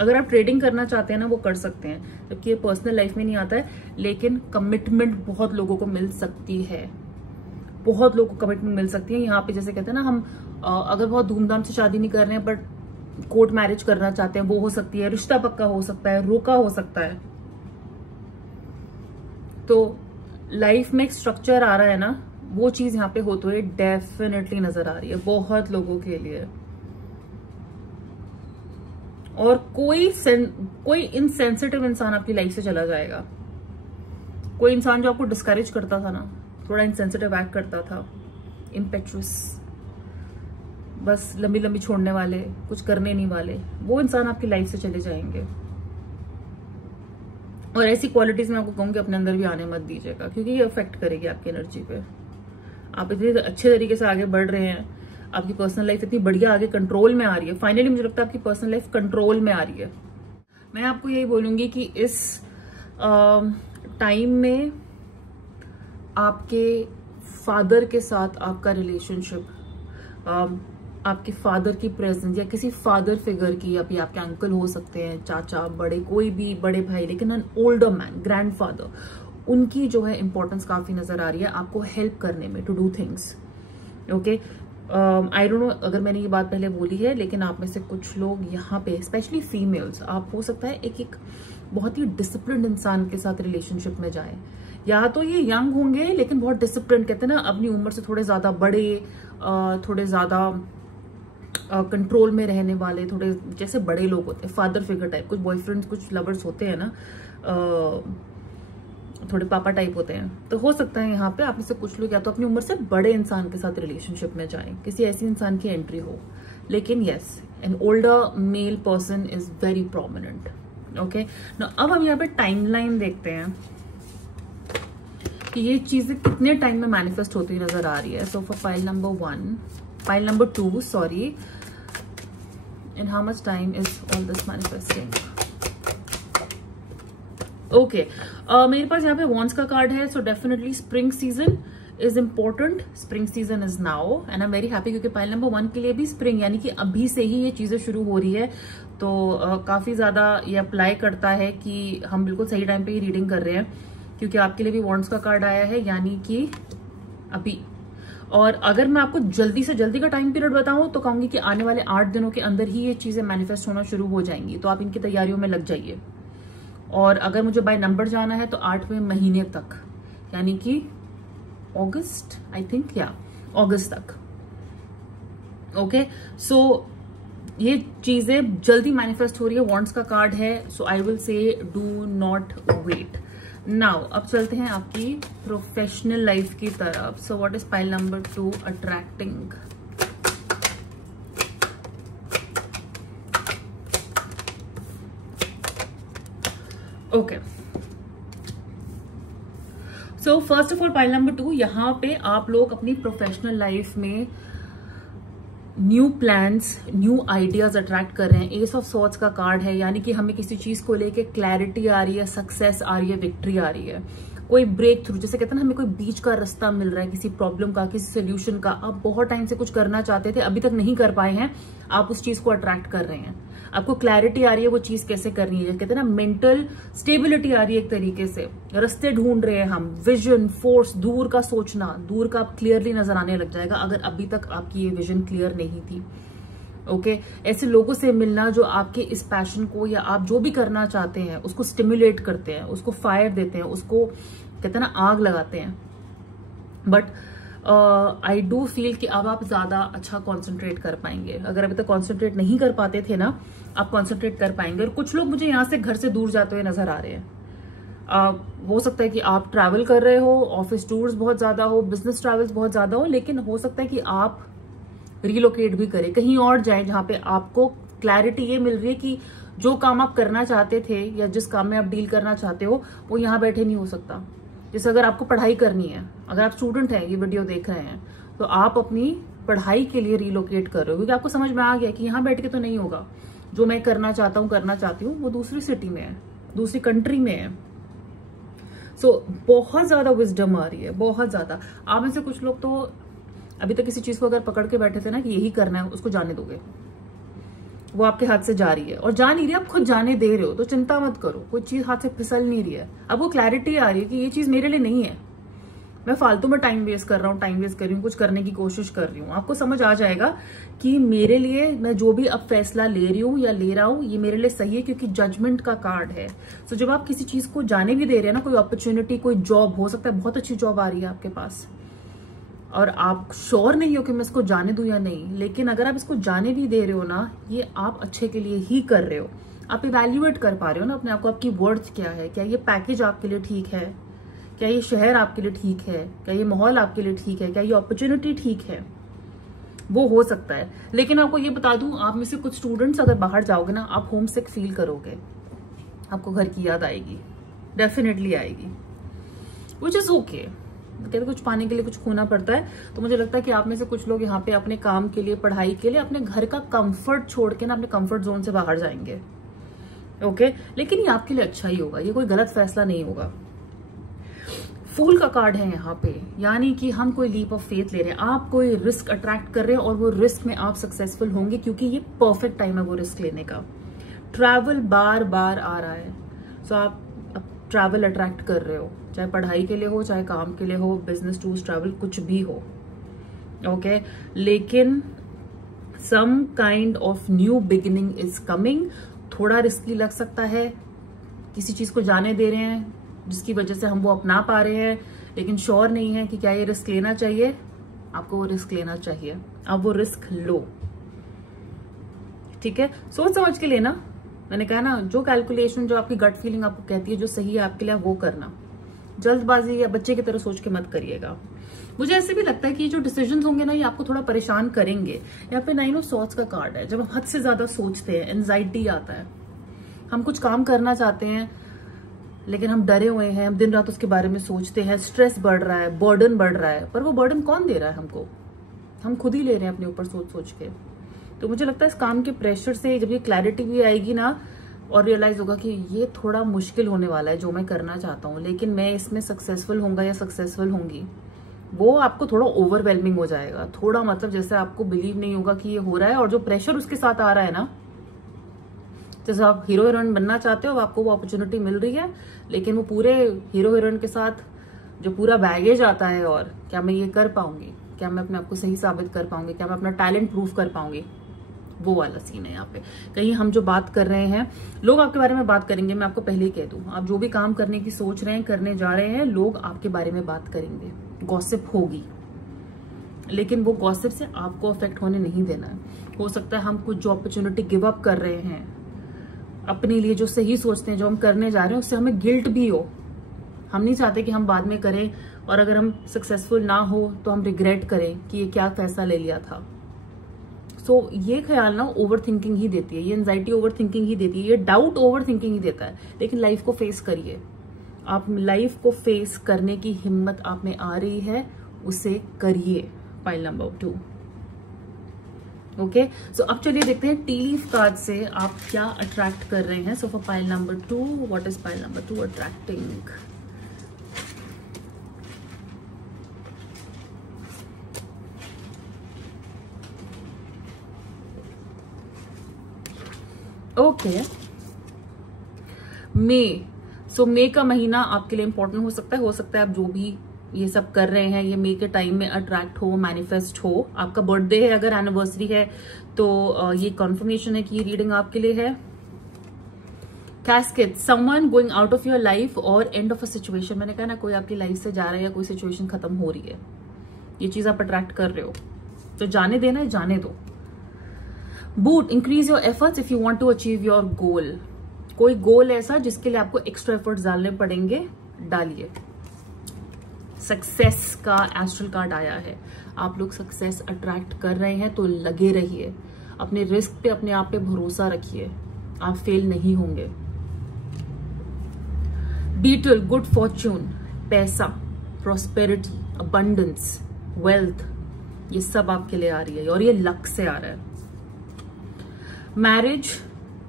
अगर आप ट्रेडिंग करना चाहते हैं ना, वो कर सकते हैं, जबकि ये पर्सनल लाइफ में नहीं आता है। लेकिन कमिटमेंट बहुत लोगों को मिल सकती है, बहुत लोगों को कमिटमेंट मिल सकती है। यहाँ पे जैसे कहते हैं ना, हम अगर बहुत धूमधाम से शादी नहीं कर रहे हैं बट कोर्ट मैरिज करना चाहते हैं, वो हो सकती है। रिश्ता पक्का हो सकता है, रोका हो सकता है। तो लाइफ में एक स्ट्रक्चर आ रहा है ना, वो चीज यहाँ पे होते हुए डेफिनेटली नजर आ रही है बहुत लोगों के लिए। और कोई इनसेंसिटिव इंसान आपकी लाइफ से चला जाएगा। कोई इंसान जो आपको डिस्करेज करता था ना, थोड़ा इनसेंसिटिव एक्ट करता था, इम्पेचुअस, बस लंबी लंबी छोड़ने वाले, कुछ करने नहीं वाले, वो इंसान आपकी लाइफ से चले जाएंगे। और ऐसी क्वालिटीज मैं आपको कहूँगी अपने अंदर भी आने मत दीजिएगा, क्योंकि ये अफेक्ट करेगी आपकी एनर्जी पे। आप इतने अच्छे तरीके से आगे बढ़ रहे हैं, आपकी पर्सनल लाइफ इतनी बढ़िया आगे कंट्रोल में आ रही है। फाइनली मुझे लगता है आपकी पर्सनल लाइफ कंट्रोल में आ रही है। मैं आपको यही बोलूंगी कि इस टाइम में आपके फादर के साथ आपका रिलेशनशिप, आपके फादर की प्रेजेंस या किसी फादर फिगर की, अभी आपके अंकल हो सकते हैं, चाचा, बड़े, कोई भी बड़े भाई, लेकिन एन ओल्डर मैन, ग्रैंडफादर, उनकी जो है इंपॉर्टेंस काफी नजर आ रही है आपको हेल्प करने में, to do things. Okay, I don't know अगर मैंने ये बात पहले बोली है, लेकिन आप में से कुछ लोग यहाँ पे, स्पेशली फीमेल्स, आप हो सकता है एक बहुत ही डिसिप्लिन्ड इंसान के साथ रिलेशनशिप में जाए। या तो ये यंग होंगे लेकिन बहुत डिसिप्लिन, कहते हैं ना अपनी उम्र से थोड़े ज्यादा बड़े, थोड़े ज्यादा कंट्रोल में रहने वाले, थोड़े जैसे बड़े लोग होते हैं, फादर फिगर टाइप। कुछ बॉयफ्रेंड्स, कुछ लवर्स होते हैं ना, थोड़े पापा टाइप होते हैं। तो हो सकता है यहाँ पे आप में से कुछ लोग या तो अपनी उम्र से बड़े इंसान के साथ रिलेशनशिप में जाएं, किसी ऐसी इंसान की एंट्री हो। लेकिन yes, an older male person is very prominent. Okay, अब हम यहाँ पे टाइमलाइन देखते हैं कि ये चीजें कितने टाइम में मैनिफेस्ट होती नजर आ रही है। सो for pile number 2, sorry, in how much time is all this manifesting? Okay, मेरे पास यहाँ पे वॉन्ड्स का कार्ड है। So definitely spring season is important, spring season is now and I am very happy, क्योंकि पाइल नंबर 1 के लिए भी spring यानी कि अभी से ही ये चीजें शुरू हो रही है। तो काफी ज्यादा ये अप्लाई करता है कि हम बिल्कुल सही टाइम पे ही रीडिंग कर रहे हैं, क्योंकि आपके लिए भी वॉन्ड्स का कार्ड आया है, यानी कि अभी। और अगर मैं आपको जल्दी से जल्दी का टाइम पीरियड बताऊं तो कहूंगी कि आने वाले 8 दिनों के अंदर ही ये चीजें मैनिफेस्ट होना शुरू हो जाएंगी, तो आप इनकी तैयारियों में लग जाइए। और अगर मुझे बाय नंबर जाना है तो 8वें महीने तक, यानी कि अगस्त, आई थिंक, या अगस्त तक। ओके, सो ये चीजें जल्दी मैनिफेस्ट हो रही है, वॉन्ड्स का कार्ड है। So I will say do not wait. Now अब चलते हैं आपकी प्रोफेशनल लाइफ की तरफ। So what is pile number 2? Attracting. Okay, so first of all pile number 2, यहां पे आप लोग अपनी प्रोफेशनल लाइफ में new plans, new ideas attract कर रहे हैं। एस ऑफ सॉर्ड्स का कार्ड है, यानी कि हमें किसी चीज को लेके क्लैरिटी आ रही है, सक्सेस आ रही है, विक्ट्री आ रही है, कोई ब्रेक थ्रू, जैसे कहते हैं ना हमें कोई बीच का रास्ता मिल रहा है किसी प्रॉब्लम का, किसी सोल्यूशन का। आप बहुत टाइम से कुछ करना चाहते थे, अभी तक नहीं कर पाए हैं, आप उस चीज को अट्रैक्ट कर रहे हैं। आपको क्लैरिटी आ रही है वो चीज कैसे करनी है, कहते हैं ना मेंटल स्टेबिलिटी आ रही है एक तरीके से, रास्ते ढूंढ रहे हैं हम, विजन, फोर्स, दूर का सोचना, दूर का क्लियरली नजर आने लग जाएगा अगर अभी तक आपकी ये विजन क्लियर नहीं थी। ओके, ऐसे लोगों से मिलना जो आपके इस पैशन को या आप जो भी करना चाहते हैं उसको स्टिमुलेट करते हैं, उसको फायर देते हैं, उसको कहते हैं ना आग लगाते हैं। बट आई डू फील कि अब आप ज्यादा अच्छा कॉन्सेंट्रेट कर पाएंगे। अगर अभी तक कॉन्सेंट्रेट नहीं कर पाते थे ना, आप कॉन्सेंट्रेट कर पाएंगे। और कुछ लोग मुझे यहाँ से घर से दूर जाते हुए नजर आ रहे हैं। हो सकता है कि आप ट्रैवल कर रहे हो, ऑफिस टूर्स बहुत ज्यादा हो, बिजनेस ट्रैवल्स बहुत ज्यादा हो, लेकिन हो सकता है कि आप रिलोकेट भी करें, कहीं और जाएं जहां पे आपको क्लैरिटी ये मिल रही है कि जो काम आप करना चाहते थे या जिस काम में आप डील करना चाहते हो वो यहाँ बैठे नहीं हो सकता। जैसे अगर आपको पढ़ाई करनी है, अगर आप स्टूडेंट हैं, ये वीडियो देख रहे हैं, तो आप अपनी पढ़ाई के लिए रिलोकेट कर रहे हो, क्योंकि आपको समझ में आ गया कि यहाँ बैठ के तो नहीं होगा, जो मैं करना चाहता हूँ, करना चाहती हूँ, वो दूसरी सिटी में है, दूसरी कंट्री में है। सो बहुत ज्यादा विजडम आ रही है, बहुत ज्यादा। आप में से कुछ लोग तो अभी तक किसी चीज को अगर पकड़ के बैठे थे ना कि यही करना है, उसको जाने दोगे, वो आपके हाथ से जा रही है, और जा नहीं रही, आप खुद जाने दे रहे हो, तो चिंता मत करो, कोई चीज हाथ से फिसल नहीं रही है। अब वो क्लैरिटी आ रही है कि ये चीज मेरे लिए नहीं है, मैं फालतू में टाइम वेस्ट कर रहा हूँ, टाइम वेस्ट कर रही हूँ, कुछ करने की कोशिश कर रही हूँ। आपको समझ आ जाएगा कि मेरे लिए, मैं जो भी अब फैसला ले रही हूँ या ले रहा हूँ, ये मेरे लिए सही है, क्योंकि जजमेंट का कार्ड है। सो जब आप किसी चीज को जाने भी दे रहे हैं ना, कोई अपॉर्चुनिटी, कोई जॉब, हो सकता है बहुत अच्छी जॉब आ रही है आपके पास और आप श्योर नहीं हो कि मैं इसको जाने दूं या नहीं, लेकिन अगर आप इसको जाने भी दे रहे हो ना, ये आप अच्छे के लिए ही कर रहे हो। आप इवैल्यूएट कर पा रहे हो ना अपने आप को, आपकी वर्थ क्या है, क्या ये पैकेज आपके लिए ठीक है, क्या ये शहर आपके लिए ठीक है, क्या ये माहौल आपके लिए ठीक है, क्या ये अपॉर्चुनिटी ठीक है। वो हो सकता है। लेकिन आपको ये बता दूं, आप में से कुछ स्टूडेंट्स अगर बाहर जाओगे ना, आप होम सिक फील करोगे, आपको घर की याद आएगी, डेफिनेटली आएगी, विच इज ओके। कहते कुछ पाने के लिए कुछ खोना पड़ता है, तो मुझे लगता है कि आप में से कुछ लोग यहाँ पे अपने काम के लिए, पढ़ाई के लिए, अपने घर का कंफर्ट छोड़ के ना अपने कंफर्ट जोन से बाहर जाएंगे। ओके, लेकिन ये आपके लिए अच्छा ही होगा, ये कोई गलत फैसला नहीं होगा। फूल का कार्ड है यहाँ पे, यानी कि हम कोई लीप ऑफ फेथ ले रहे हैं, आप कोई रिस्क अट्रैक्ट कर रहे हैं और वो रिस्क में आप सक्सेसफुल होंगे, क्योंकि ये परफेक्ट टाइम है वो रिस्क लेने का। ट्रैवल बार बार आ रहा है, सो आप ट्रैवल अट्रैक्ट कर रहे हो, चाहे पढ़ाई के लिए हो, चाहे काम के लिए हो, बिजनेस टूर्स, ट्रैवल, कुछ भी हो। ओके, लेकिन some kind of new beginning is coming. थोड़ा रिस्की लग सकता है, किसी चीज को जाने दे रहे हैं जिसकी वजह से हम वो अपना पा रहे हैं, लेकिन श्योर नहीं है कि क्या ये रिस्क लेना चाहिए। आपको वो रिस्क लेना चाहिए, अब वो रिस्क लो, ठीक है, सोच समझ के लेना। मैंने कहा ना, जो कैलकुलेशन, जो आपकी गट फीलिंग आपको कहती है जो सही है आपके लिए, वो करना। जल्दबाजी या बच्चे की तरह सोच के मत करिएगा। मुझे ऐसे भी लगता है कि जो डिसीजंस होंगे ना, ये आपको थोड़ा परेशान करेंगे। यहाँ पे 9 ऑफ सॉर्ड्स का कार्ड है। जब हम हद से ज्यादा सोचते हैं, एंजाइटी आता है, हम कुछ काम करना चाहते हैं लेकिन हम डरे हुए हैं, हम दिन रात उसके बारे में सोचते हैं, स्ट्रेस बढ़ रहा है, बर्डन बढ़ रहा है, पर वो बर्डन कौन दे रहा है हमको? हम खुद ही ले रहे हैं अपने ऊपर सोच सोच के। तो मुझे लगता है इस काम के प्रेशर से जब ये क्लैरिटी भी आएगी ना, और रियलाइज होगा कि ये थोड़ा मुश्किल होने वाला है जो मैं करना चाहता हूँ, लेकिन मैं इसमें सक्सेसफुल होऊंगा या सक्सेसफुल होंगी, वो आपको थोड़ा ओवरवेलमिंग हो जाएगा। थोड़ा मतलब जैसे आपको बिलीव नहीं होगा कि ये हो रहा है, और जो प्रेशर उसके साथ आ रहा है ना, जैसे आप हीरो हीरोइन बनना चाहते हो, आपको वो अपॉर्चुनिटी मिल रही है, लेकिन वो पूरे हीरो हीरोइन के साथ जो पूरा बैगेज आता है, और क्या मैं ये कर पाऊंगी, क्या मैं अपने आप को सही साबित कर पाऊंगी, क्या मैं अपना टैलेंट प्रूव कर पाऊंगी, वो वाला सीन है यहाँ पे। कहीं हम जो बात कर रहे हैं, लोग आपके बारे में बात करेंगे। मैं आपको पहले ही कह दूं, आप जो भी काम करने की सोच रहे हैं, करने जा रहे हैं, लोग आपके बारे में बात करेंगे, गॉसिप होगी, लेकिन वो गॉसिप से आपको अफेक्ट होने नहीं देना है। हो सकता है हम कुछ जो अपॉर्चुनिटी गिव अप कर रहे हैं अपने लिए, जो सही सोचते हैं, जो हम करने जा रहे हैं, उससे हमें गिल्ट भी हो। हम नहीं चाहते कि हम बाद में करें और अगर हम सक्सेसफुल ना हो तो हम रिग्रेट करें कि ये क्या फैसला ले लिया था। सो ये ख्याल ना ओवर थिंकिंग ही देती है, ये एंजाइटी ओवर थिंकिंग ही देती है, ये डाउट ओवर थिंकिंग ही देता है। लेकिन लाइफ को फेस करिए, आप लाइफ को फेस करने की हिम्मत आप में आ रही है, उसे करिए। Pile number 2। ओके, सो अब चलिए देखते हैं टी लीफ कार्ड से आप क्या अट्रैक्ट कर रहे हैं। So for pile number 2, what is pile number 2 attracting? Okay, May. So May का महीना आपके लिए इंपॉर्टेंट हो सकता है आप जो भी ये सब कर रहे हैं, ये मई के टाइम में अट्रैक्ट हो, मैनिफेस्ट हो। आपका बर्थडे है, अगर एनिवर्सरी है तो ये कंफर्मेशन है कि ये रीडिंग आपके लिए है। Cascade, someone going out of your life और एंड ऑफ अ सिचुएशन। मैंने कहा ना, कोई आपकी लाइफ से जा रहा है या कोई सिचुएशन खत्म हो रही है, ये चीज आप अट्रैक्ट कर रहे हो, तो जाने देना है, जाने दो। But, increase your efforts if you want to achieve your goal. कोई गोल ऐसा जिसके लिए आपको एक्स्ट्रा एफर्ट्स डालने पड़ेंगे, डालिए। सक्सेस का एस्ट्रल कार्ड आया है, आप लोग सक्सेस अट्रैक्ट कर रहे हैं, तो लगे रहिए, अपने रिस्क पे, अपने आप पे भरोसा रखिए, आप फेल नहीं होंगे। बीटल, गुड फॉर्च्यून, पैसा, प्रॉस्पेरिटी, अबंडेंस, वेल्थ, ये सब आपके लिए आ रही है और ये लक से आ रहा है। मैरिज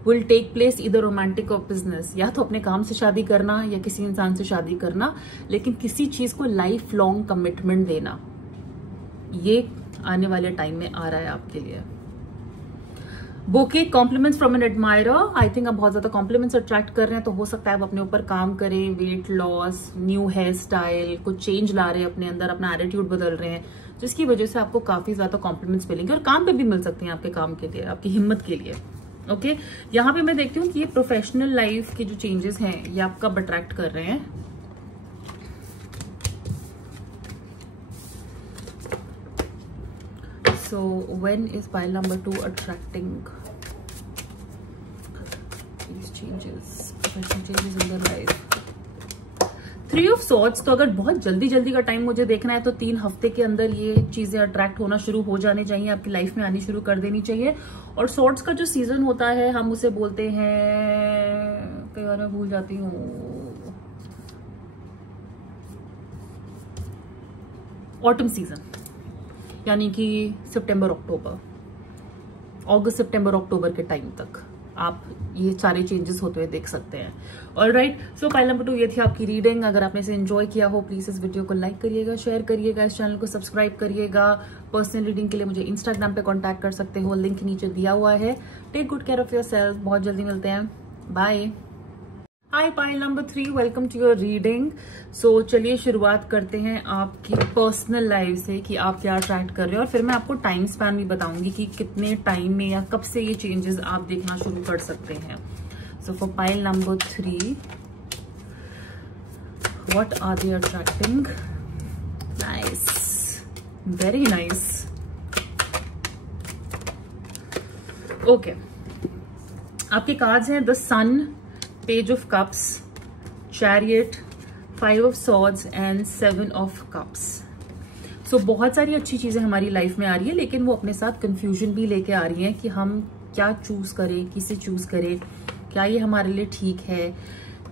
विल टेक प्लेस इधर रोमांटिक और बिजनेस, या तो अपने काम से शादी करना या किसी इंसान से शादी करना, लेकिन किसी चीज को लाइफ लॉन्ग कमिटमेंट देना, ये आने वाले टाइम में आ रहा है आपके लिए। Bouquet, compliments from an admirer. I think आप बहुत ज्यादा कॉम्प्लीमेंट्स अट्रैक्ट कर रहे हैं, तो हो सकता है आप अपने ऊपर काम करें, weight loss, new hair style, कुछ चेंज ला रहे हैं अपने अंदर, अपना एटीट्यूड बदल रहे हैं, जिसकी वजह से आपको काफी ज्यादा कॉम्प्लीमेंट्स मिलेंगे और काम पे भी मिल सकते हैं आपके काम के लिए, आपकी हिम्मत के लिए। ओके, यहाँ पे मैं देखती हूँ कि ये प्रोफेशनल लाइफ के जो चेंजेस हैं ये आप कब अट्रैक्ट कर रहे हैं। So when is pile number 2 attracting these changes, professional changes in their life? 3 of swords, तो अगर बहुत जल्दी जल्दी का टाइम मुझे देखना है तो 3 हफ्ते के अंदर ये चीजें अट्रैक्ट होना शुरू हो जाने चाहिए, आपकी लाइफ में आनी शुरू कर देनी चाहिए। और सॉर्ड्स का जो सीजन होता है हम उसे बोलते हैं, कई बार मैं भूल जाती हूँ, ऑटम सीजन, यानी कि सितंबर अक्टूबर, अगस्त सितंबर अक्टूबर के टाइम तक आप ये सारे चेंजेस होते हुए देख सकते हैं। ऑलराइट, सो पाइल नंबर 2 ये थी आपकी रीडिंग। अगर आपने इसे एंजॉय किया हो प्लीज इस वीडियो को लाइक करिएगा, शेयर करिएगा, इस चैनल को सब्सक्राइब करिएगा। पर्सनल रीडिंग के लिए मुझे इंस्टाग्राम पे कांटेक्ट कर सकते हो, लिंक नीचे दिया हुआ है। Take good care of yourself, बहुत जल्दी मिलते हैं, bye. Hi pile number 3, welcome to your reading. So चलिए शुरुआत करते हैं आपकी पर्सनल लाइफ से कि आप क्या अट्रैक्ट कर रहे हो, और फिर मैं आपको टाइम स्पैन भी बताऊंगी कि कितने टाइम में या कब से ये चेंजेस आप देखना शुरू कर सकते हैं। So for pile number 3, what are they attracting? Nice, very nice. Okay, आपके कार्ड्स हैं the sun, page of cups, chariot, 5 of swords and 7 of cups. So बहुत सारी अच्छी चीजें हमारी लाइफ में आ रही है, लेकिन वो अपने साथ कंफ्यूजन भी लेके आ रही है कि हम क्या चूज करें, किसे चूज करें, क्या ये हमारे लिए ठीक है,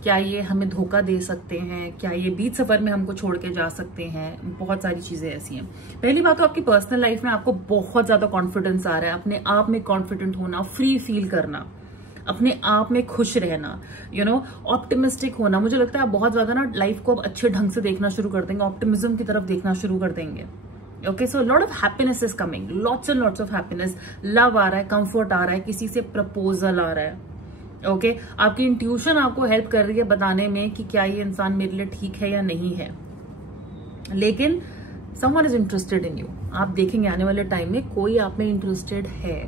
क्या ये हमें धोखा दे सकते हैं, क्या ये बीच सफर में हमको छोड़ के जा सकते हैं। बहुत सारी चीजें ऐसी हैं। पहली बात तो आपकी पर्सनल लाइफ में आपको बहुत ज्यादा कॉन्फिडेंस आ रहा है, अपने आप में कॉन्फिडेंट होना, फ्री फील करना, अपने आप में खुश रहना, ऑप्टिमिस्टिक होना। मुझे लगता है आप बहुत ज्यादा ना लाइफ को अब अच्छे ढंग से देखना शुरू कर देंगे, ऑप्टिमिज्म की तरफ देखना शुरू कर देंगे। Okay, so lot of happiness is coming, lots and lots of happiness, love आ रहा है, कंफर्ट आ रहा है, किसी से प्रपोजल आ रहा है। ओके, आपकी इंट्यूशन आपको हेल्प कर रही है बताने में कि क्या ये इंसान मेरे लिए ठीक है या नहीं है। लेकिन someone is interested in you, आप देखेंगे आने वाले टाइम में कोई आप में इंटरेस्टेड है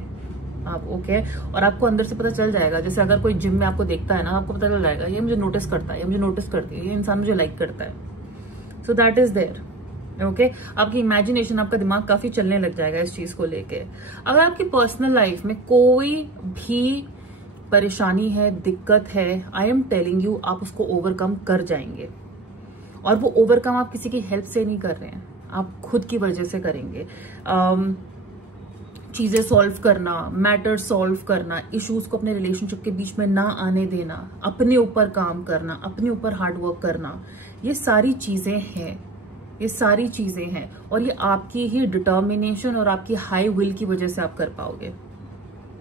आप। ओके, और आपको अंदर से पता चल जाएगा, जैसे अगर कोई जिम में आपको देखता है ना, आपको पता चल जाएगा ये मुझे नोटिस करता है, ये मुझे नोटिस करती है, ये इंसान मुझे लाइक करता है। So that is there. Okay, आपकी इमेजिनेशन, आपका दिमाग काफी चलने लग जाएगा इस चीज को लेके। अगर आपकी पर्सनल लाइफ में कोई भी परेशानी है, दिक्कत है, आई एम टेलिंग यू, आप उसको ओवरकम कर जाएंगे। और वो ओवरकम आप किसी की हेल्प से नहीं कर रहे हैं, आप खुद की वजह से करेंगे। चीजें सॉल्व करना, मैटर सॉल्व करना, इश्यूज को अपने रिलेशनशिप के बीच में ना आने देना, अपने ऊपर काम करना, अपने ऊपर हार्ड वर्क करना, ये सारी चीजें हैं, ये सारी चीजें हैं। और ये आपकी ही डिटर्मिनेशन और आपकी हाई विल की वजह से आप कर पाओगे।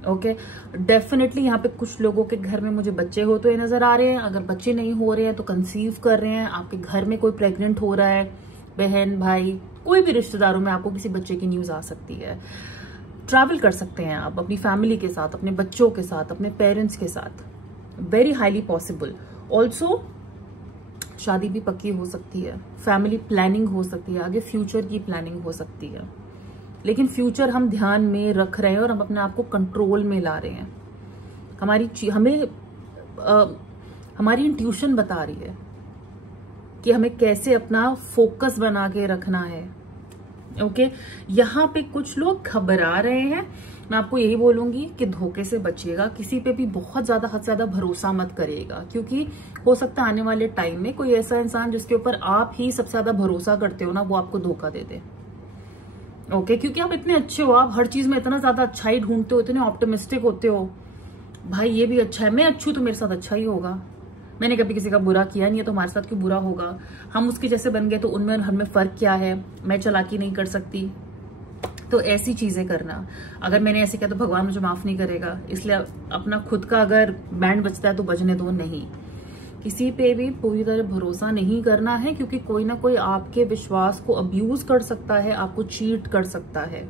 ओके, डेफिनेटली यहाँ पे कुछ लोगों के घर में मुझे बच्चे होते हुए नजर आ रहे हैं। अगर बच्चे नहीं हो रहे हैं तो कंसीव कर रहे हैं, आपके घर में कोई प्रेग्नेंट हो रहा है, बहन, भाई, कोई भी रिश्तेदारों में आपको किसी बच्चे की न्यूज आ सकती है। ट्रैवल कर सकते हैं आप अपनी फैमिली के साथ, अपने बच्चों के साथ, अपने पेरेंट्स के साथ, वेरी हाईली पॉसिबल। ऑल्सो शादी भी पक्की हो सकती है, फैमिली प्लानिंग हो सकती है, आगे फ्यूचर की प्लानिंग हो सकती है। लेकिन फ्यूचर हम ध्यान में रख रहे हैं और हम अपने आप को कंट्रोल में ला रहे हैं। हमारी इंट्यूशन बता रही है कि हमें कैसे अपना फोकस बना के रखना है। ओके, यहाँ पे कुछ लोग घबरा रहे हैं। मैं आपको यही बोलूंगी कि धोखे से बचिएगा, किसी पे भी बहुत ज्यादा हद से ज्यादा भरोसा मत करिएगा, क्योंकि हो सकता है आने वाले टाइम में कोई ऐसा इंसान जिसके ऊपर आप ही सबसे ज्यादा भरोसा करते हो ना, वो आपको धोखा दे दे। ओके, क्योंकि आप इतने अच्छे हो, आप हर चीज में इतना ज्यादा अच्छाई ढूंढते हो, इतने ऑप्टिमिस्टिक होते हो, भाई ये भी अच्छा है, मैं अच्छी हूं तो मेरे साथ अच्छा ही होगा, मैंने कभी किसी का बुरा किया नहीं है तो हमारे साथ क्यों बुरा होगा, हम उसके जैसे बन गए तो उनमें हमें फर्क क्या है, मैं चालाकी नहीं कर सकती। तो ऐसी चीजें करना, अगर मैंने ऐसे किया तो भगवान मुझे माफ नहीं करेगा, इसलिए अपना खुद का अगर बैंड बजता है तो बजने दो। नहीं, किसी पे भी पूरी तरह भरोसा नहीं करना है, क्योंकि कोई ना कोई आपके विश्वास को अब्यूज कर सकता है, आपको चीट कर सकता है।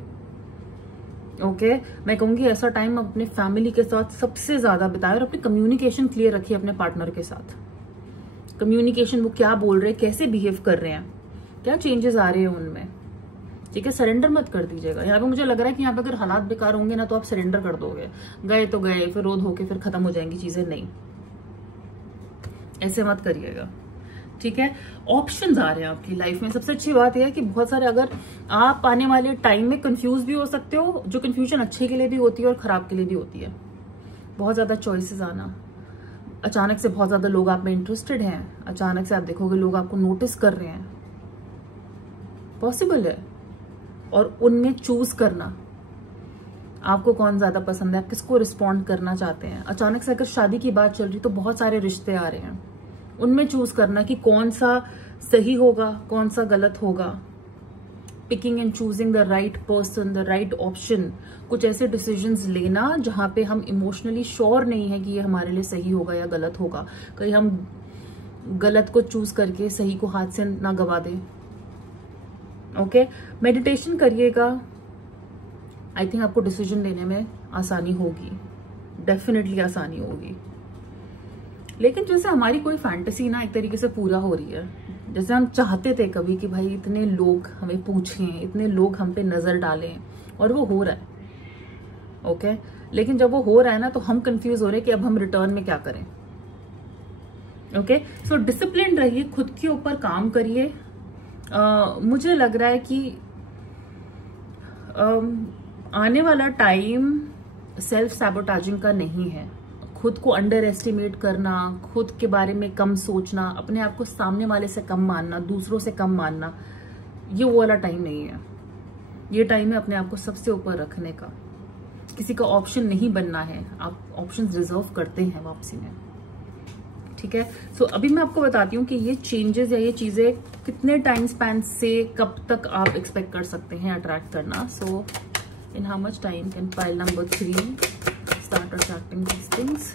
ओके, मैं कहूंगी ऐसा टाइम अपने फैमिली के साथ सबसे ज्यादा बिताएं और अपनी कम्युनिकेशन क्लियर रखिए अपने पार्टनर के साथ। कम्युनिकेशन, वो क्या बोल रहे हैं, कैसे बिहेव कर रहे हैं, क्या चेंजेस आ रहे हैं उनमें। ठीक है, सरेंडर मत कर दीजिएगा। यहाँ पे मुझे लग रहा है कि यहाँ पे अगर हालात बेकार होंगे ना तो आप सरेंडर कर दोगे, गए तो गए, फिर रोध होके फिर खत्म हो जाएंगी चीजें। नहीं, ऐसे मत करिएगा। ठीक है, ऑप्शंस आ रहे हैं आपकी लाइफ में। सबसे अच्छी बात यह है कि बहुत सारे, अगर आप आने वाले टाइम में कंफ्यूज भी हो सकते हो, जो कंफ्यूजन अच्छे के लिए भी होती है और खराब के लिए भी होती है। बहुत ज्यादा चॉइसेस आना, अचानक से बहुत ज्यादा लोग आप में इंटरेस्टेड हैं, अचानक से आप देखोगे लोग आपको नोटिस कर रहे हैं, पॉसिबल है। और उनमें चूज करना आपको कौन ज्यादा पसंद है, आप किसको रिस्पॉन्ड करना चाहते हैं। अचानक से अगर शादी की बात चल रही तो बहुत सारे रिश्ते आ रहे हैं, उनमें चूज करना कि कौन सा सही होगा, कौन सा गलत होगा। Picking and choosing the right person, the right option. कुछ ऐसे डिसीजंस लेना जहां पे हम इमोशनली श्योर नहीं है कि ये हमारे लिए सही होगा या गलत होगा। कहीं हम गलत को चूज करके सही को हाथ से ना गवा दें। ओके, मेडिटेशन करिएगा, आई थिंक आपको डिसीजन लेने में आसानी होगी, डेफिनेटली आसानी होगी। लेकिन जैसे हमारी कोई फैंटेसी ना एक तरीके से पूरा हो रही है, जैसे हम चाहते थे कभी कि भाई इतने लोग हमें पूछें, इतने लोग हम पे नजर डालें, और वो हो रहा है। ओके, लेकिन जब वो हो रहा है ना तो हम कंफ्यूज हो रहे हैं कि अब हम रिटर्न में क्या करें। ओके, सो डिसिप्लिन रहिए, खुद के ऊपर काम करिए। मुझे लग रहा है कि आने वाला टाइम सेल्फ सैबोटाजिंग का नहीं है। खुद को अंडर एस्टिमेट करना, खुद के बारे में कम सोचना, अपने आप को सामने वाले से कम मानना, दूसरों से कम मानना, ये वो वाला टाइम नहीं है। ये टाइम है अपने आप को सबसे ऊपर रखने का। किसी का ऑप्शन नहीं बनना है, आप ऑप्शंस रिजर्व करते हैं वापसी में। ठीक है, सो अभी मैं आपको बताती हूँ कि ये चेंजेस या ये चीजें कितने टाइम स्पैन से कब तक आप एक्सपेक्ट कर सकते हैं अट्रैक्ट करना। So in how much time can pile number 3 start attracting these things.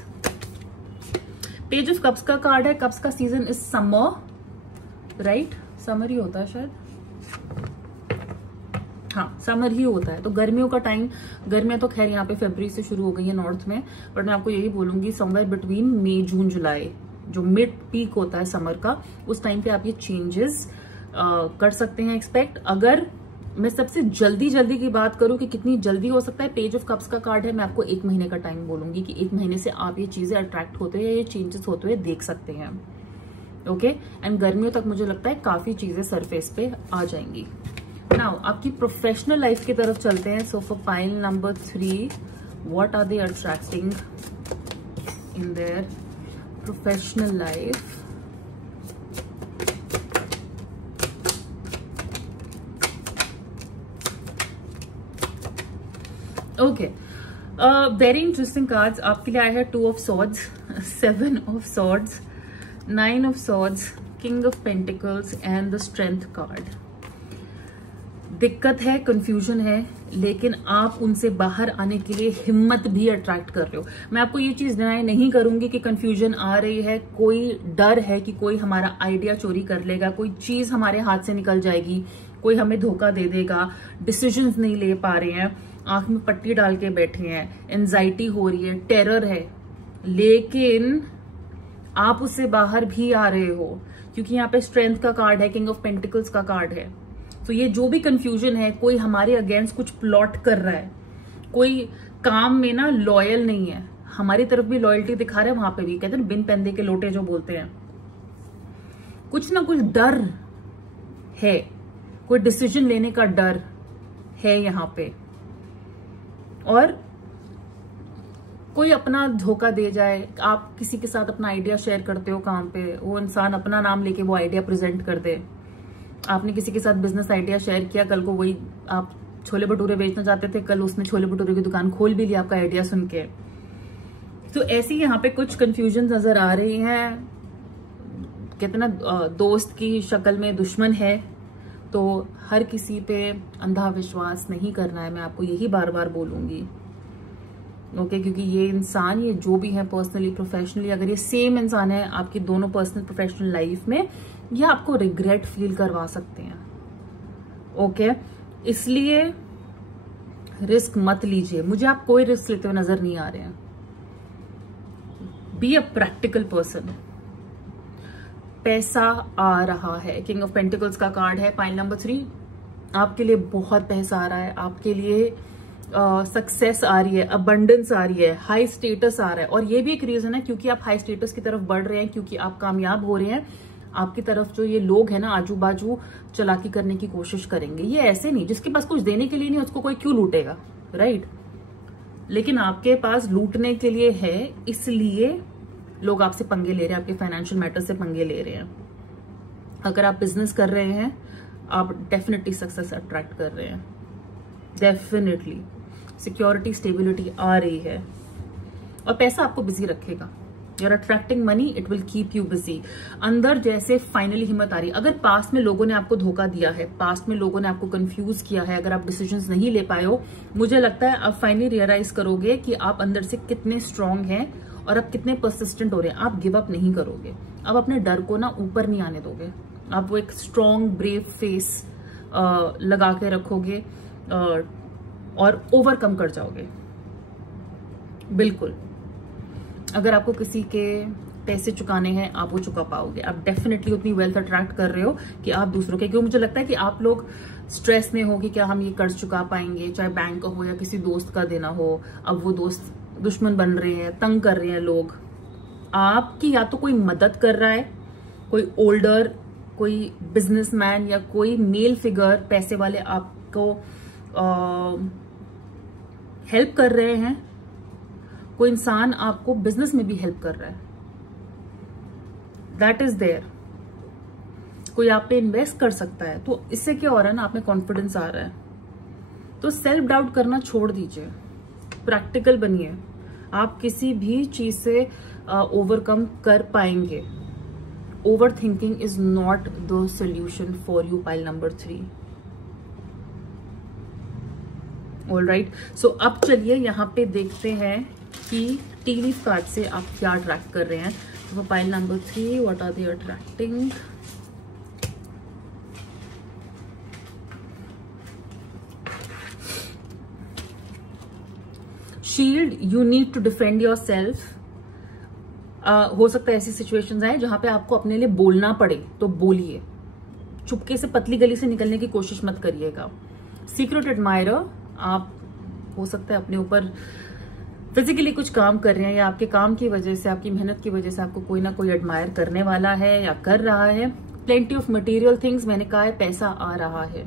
Page of cups का कार्ड है। कप्स का season is summer, right? Summer ही होता है शायद, हाँ समर ही होता है। तो गर्मियों का टाइम, गर्मियां तो खैर यहाँ पे फरवरी से शुरू हो गई है नॉर्थ में, बट मैं आपको यही बोलूंगी समवेयर बिटवीन मई जून जुलाई, जो मिड पीक होता है समर का, उस टाइम पे आप ये चेंजेस कर सकते हैं एक्सपेक्ट। अगर मैं सबसे जल्दी की बात करूं कि कितनी जल्दी हो सकता है, पेज ऑफ कप्स का कार्ड है, मैं आपको 1 महीने का टाइम बोलूंगी कि 1 महीने से आप ये चीजें अट्रैक्ट होते हुए, ये चेंजेस होते हुए देख सकते हैं। ओके, एंड गर्मियों तक मुझे लगता है काफी चीजें सरफेस पे आ जाएंगी। नाउ आपकी प्रोफेशनल लाइफ की तरफ चलते हैं। So for pile number 3, what are they attracting in their professional life? Okay, very interesting cards आपके लिए आए हैं। 2 of swords, 7 of swords, 9 of swords, king of pentacles and the strength card. दिक्कत है, कंफ्यूजन है, लेकिन आप उनसे बाहर आने के लिए हिम्मत भी अट्रैक्ट कर रहे हो। मैं आपको ये चीज डिनाई नहीं करूंगी कि कंफ्यूजन आ रही है, कोई डर है कि कोई हमारा आइडिया चोरी कर लेगा, कोई चीज हमारे हाथ से निकल जाएगी, कोई हमें धोखा दे देगा, डिसीजंस नहीं ले पा रहे हैं, आंख में पट्टी डाल के बैठे हैं, एंजाइटी हो रही है, टेरर है, लेकिन आप उससे बाहर भी आ रहे हो क्योंकि यहाँ पे स्ट्रेंथ का कार्ड है, किंग ऑफ पेंटिकल्स का कार्ड है। तो ये जो भी कंफ्यूजन है, कोई हमारे अगेंस्ट कुछ प्लॉट कर रहा है, कोई काम में ना लॉयल नहीं है, हमारी तरफ भी लॉयल्टी दिखा रहा है, वहां पे भी कहते हैं बिन पैंदे के लोटे जो बोलते हैं, कुछ ना कुछ डर है, कोई डिसीजन लेने का डर है यहाँ पे, और कोई अपना धोखा दे जाए। आप किसी के साथ अपना आइडिया शेयर करते हो काम पे, वो इंसान अपना नाम लेके वो आइडिया प्रेजेंट कर दे। आपने किसी के साथ बिजनेस आइडिया शेयर किया, कल को वही आप छोले भटूरे बेचना चाहते थे, कल उसने छोले भटूरे की दुकान खोल भी ली आपका आइडिया सुन के। तो ऐसी यहाँ पे कुछ कंफ्यूजन नजर आ रही हैं। कहते ना दोस्त की शक्ल में दुश्मन है, तो हर किसी पे अंधा विश्वास नहीं करना है, मैं आपको यही बार बार बोलूंगी। ओके, क्योंकि ये इंसान, ये जो भी है पर्सनली प्रोफेशनली, अगर ये सेम इंसान है आपकी दोनों पर्सनल प्रोफेशनल लाइफ में, ये आपको रिग्रेट फील करवा सकते हैं। ओके, इसलिए रिस्क मत लीजिए। मुझे आप कोई रिस्क लेते हुए नजर नहीं आ रहे हैं। Be a practical person. पैसा आ रहा है, किंग ऑफ पेंटिकल्स का कार्ड है। पाइल नंबर 3, आपके लिए बहुत पैसा आ रहा है, आपके लिए सक्सेस आ रही है, अबंडेंस आ रही है, हाई स्टेटस आ रहा है। और ये भी एक रीजन है क्योंकि आप हाई स्टेटस की तरफ बढ़ रहे हैं, क्योंकि आप कामयाब हो रहे हैं। आपकी तरफ जो ये लोग हैं ना आजू बाजू, चलाकी करने की कोशिश करेंगे। ये ऐसे नहीं, जिसके पास कुछ देने के लिए नहीं उसको कोई क्यों लूटेगा, राइट? लेकिन आपके पास लूटने के लिए है, इसलिए लोग आपसे पंगे ले रहे हैं, आपके फाइनेंशियल मैटर से पंगे ले रहे हैं। अगर आप बिजनेस कर रहे हैं, आप डेफिनेटली सक्सेस अट्रैक्ट कर रहे हैं, डेफिनेटली सिक्योरिटी स्टेबिलिटी आ रही है और पैसा आपको बिजी रखेगा। You're attracting money, it will keep you busy। अंदर जैसे फाइनली हिम्मत आ रही है। अगर पास्ट में लोगों ने आपको धोखा दिया है, पास्ट में लोगों ने आपको कंफ्यूज किया है, अगर आप डिसीजंस नहीं ले पाए हो, मुझे लगता है आप फाइनली रियलाइज करोगे कि आप अंदर से कितने स्ट्रांग हैं और आप कितने परसिस्टेंट हो रहे हैं। आप गिव अप नहीं करोगे, आप अपने डर को ना ऊपर नहीं आने दोगे, आप वो एक स्ट्रांग ब्रेव फेस लगा के रखोगे और ओवरकम कर जाओगे। बिल्कुल, अगर आपको किसी के पैसे चुकाने हैं, आप वो चुका पाओगे। आप डेफिनेटली उतनी वेल्थ अट्रैक्ट कर रहे हो कि आप दूसरों के, क्यों मुझे लगता है कि आप लोग स्ट्रेस में हो कि क्या हम ये कर्ज चुका पाएंगे, चाहे बैंक का हो या किसी दोस्त का देना हो। अब वो दोस्त दुश्मन बन रहे हैं, तंग कर रहे हैं लोग। आपकी या तो कोई मदद कर रहा है, कोई ओल्डर, कोई बिजनेसमैन या कोई मेल फिगर पैसे वाले आपको हेल्प कर रहे हैं, कोई इंसान आपको बिजनेस में भी हेल्प कर रहा है, दैट इज देयर। कोई आप पे इन्वेस्ट कर सकता है। तो इससे क्या हो रहा है ना, आप में कॉन्फिडेंस आ रहा है। तो सेल्फ डाउट करना छोड़ दीजिए, प्रैक्टिकल बनिए। आप किसी भी चीज से ओवरकम कर पाएंगे। Overthinking is not the solution for you. Pile number 3। All right, so अब चलिए यहाँ पे देखते हैं कि टी लीफ कार्ड से आप क्या अट्रैक्ट कर रहे हैं। तो pile number 3, what are they attracting? Shield, you need to defend yourself. हो सकता है ऐसी सिचुएशंस आए जहां पे आपको अपने लिए बोलना पड़े, तो बोलिए। चुपके से पतली गली से निकलने की कोशिश मत करिएगा। सीक्रेट एडमायरर, आप हो सकता है अपने ऊपर फिजिकली कुछ काम कर रहे हैं या आपके काम की वजह से, आपकी मेहनत की वजह से आपको कोई ना कोई एडमायर करने वाला है या कर रहा है। प्लेंटी ऑफ मटेरियल थिंग्स, मैंने कहा है पैसा आ रहा है,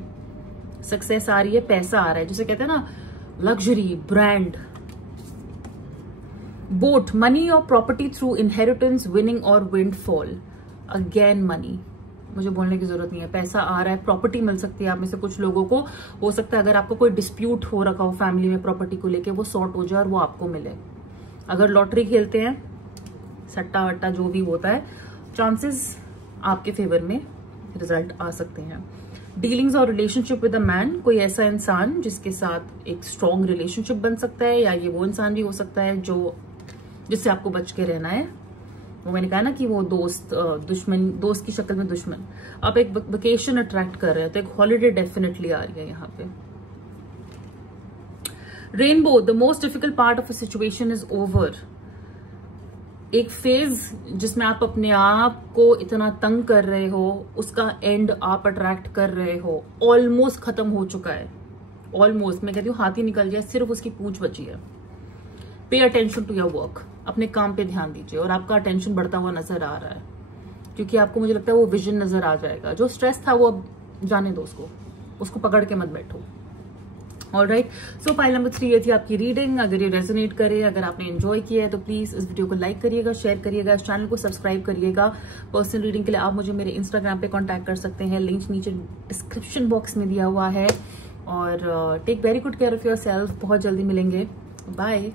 सक्सेस आ रही है, पैसा आ रहा है, जिसे कहते हैं ना लग्जरी, ब्रांड। बोट, मनी और प्रॉपर्टी थ्रू इनहेरिटेंस, विनिंग और विंडफॉल। अगेन मनी, मुझे बोलने की जरूरत नहीं है, पैसा आ रहा है। प्रॉपर्टी मिल सकती है आप में से कुछ लोगों को। हो सकता है अगर आपको कोई डिस्प्यूट हो रखा हो फैमिली में प्रॉपर्टी को लेके, वो सॉर्ट हो जाए और वो आपको मिले। अगर लॉटरी खेलते हैं, सट्टा वट्टा जो भी होता है, चांसेस आपके फेवर में रिजल्ट आ सकते हैं। डीलिंग्स और रिलेशनशिप विद अ मैन, कोई ऐसा इंसान जिसके साथ एक स्ट्रॉन्ग रिलेशनशिप बन सकता है, या ये वो इंसान भी हो सकता है जो जिससे आपको बच के रहना है। वो मैंने कहा ना कि वो दोस्त दुश्मन, दोस्त की शक्ल में दुश्मन। आप एक वेकेशन अट्रैक्ट कर रहे हैं, तो एक हॉलिडे डेफिनेटली आ रही है यहाँ पे। Rainbow, the most difficult part of a situation is over. एक फेज जिसमें आप अपने आप को इतना तंग कर रहे हो, उसका एंड आप अट्रैक्ट कर रहे हो, ऑलमोस्ट खत्म हो चुका है। ऑलमोस्ट, मैं कहती हूँ हाथी निकल जाए, सिर्फ उसकी पूंछ बची है। Pay attention to your work, अपने काम पे ध्यान दीजिए और आपका अटेंशन बढ़ता हुआ नजर आ रहा है, क्योंकि आपको मुझे लगता है वो विजन नजर आ जाएगा। जो स्ट्रेस था वो अब जाने दो, उसको पकड़ के मत बैठो। ऑल राइट, सो पाइल नंबर 3 ये थी आपकी रीडिंग। अगर ये रेजोनेट करे, अगर आपने एंजॉय किया है, तो प्लीज इस वीडियो को लाइक करिएगा, शेयर करिएगा, इस चैनल को सब्सक्राइब करिएगा। पर्सनल रीडिंग के लिए आप मुझे मेरे इंस्टाग्राम पे कॉन्टैक्ट कर सकते हैं, लिंक नीचे डिस्क्रिप्शन बॉक्स में दिया हुआ है। और take very good care of yourself. बहुत जल्दी मिलेंगे, बाय।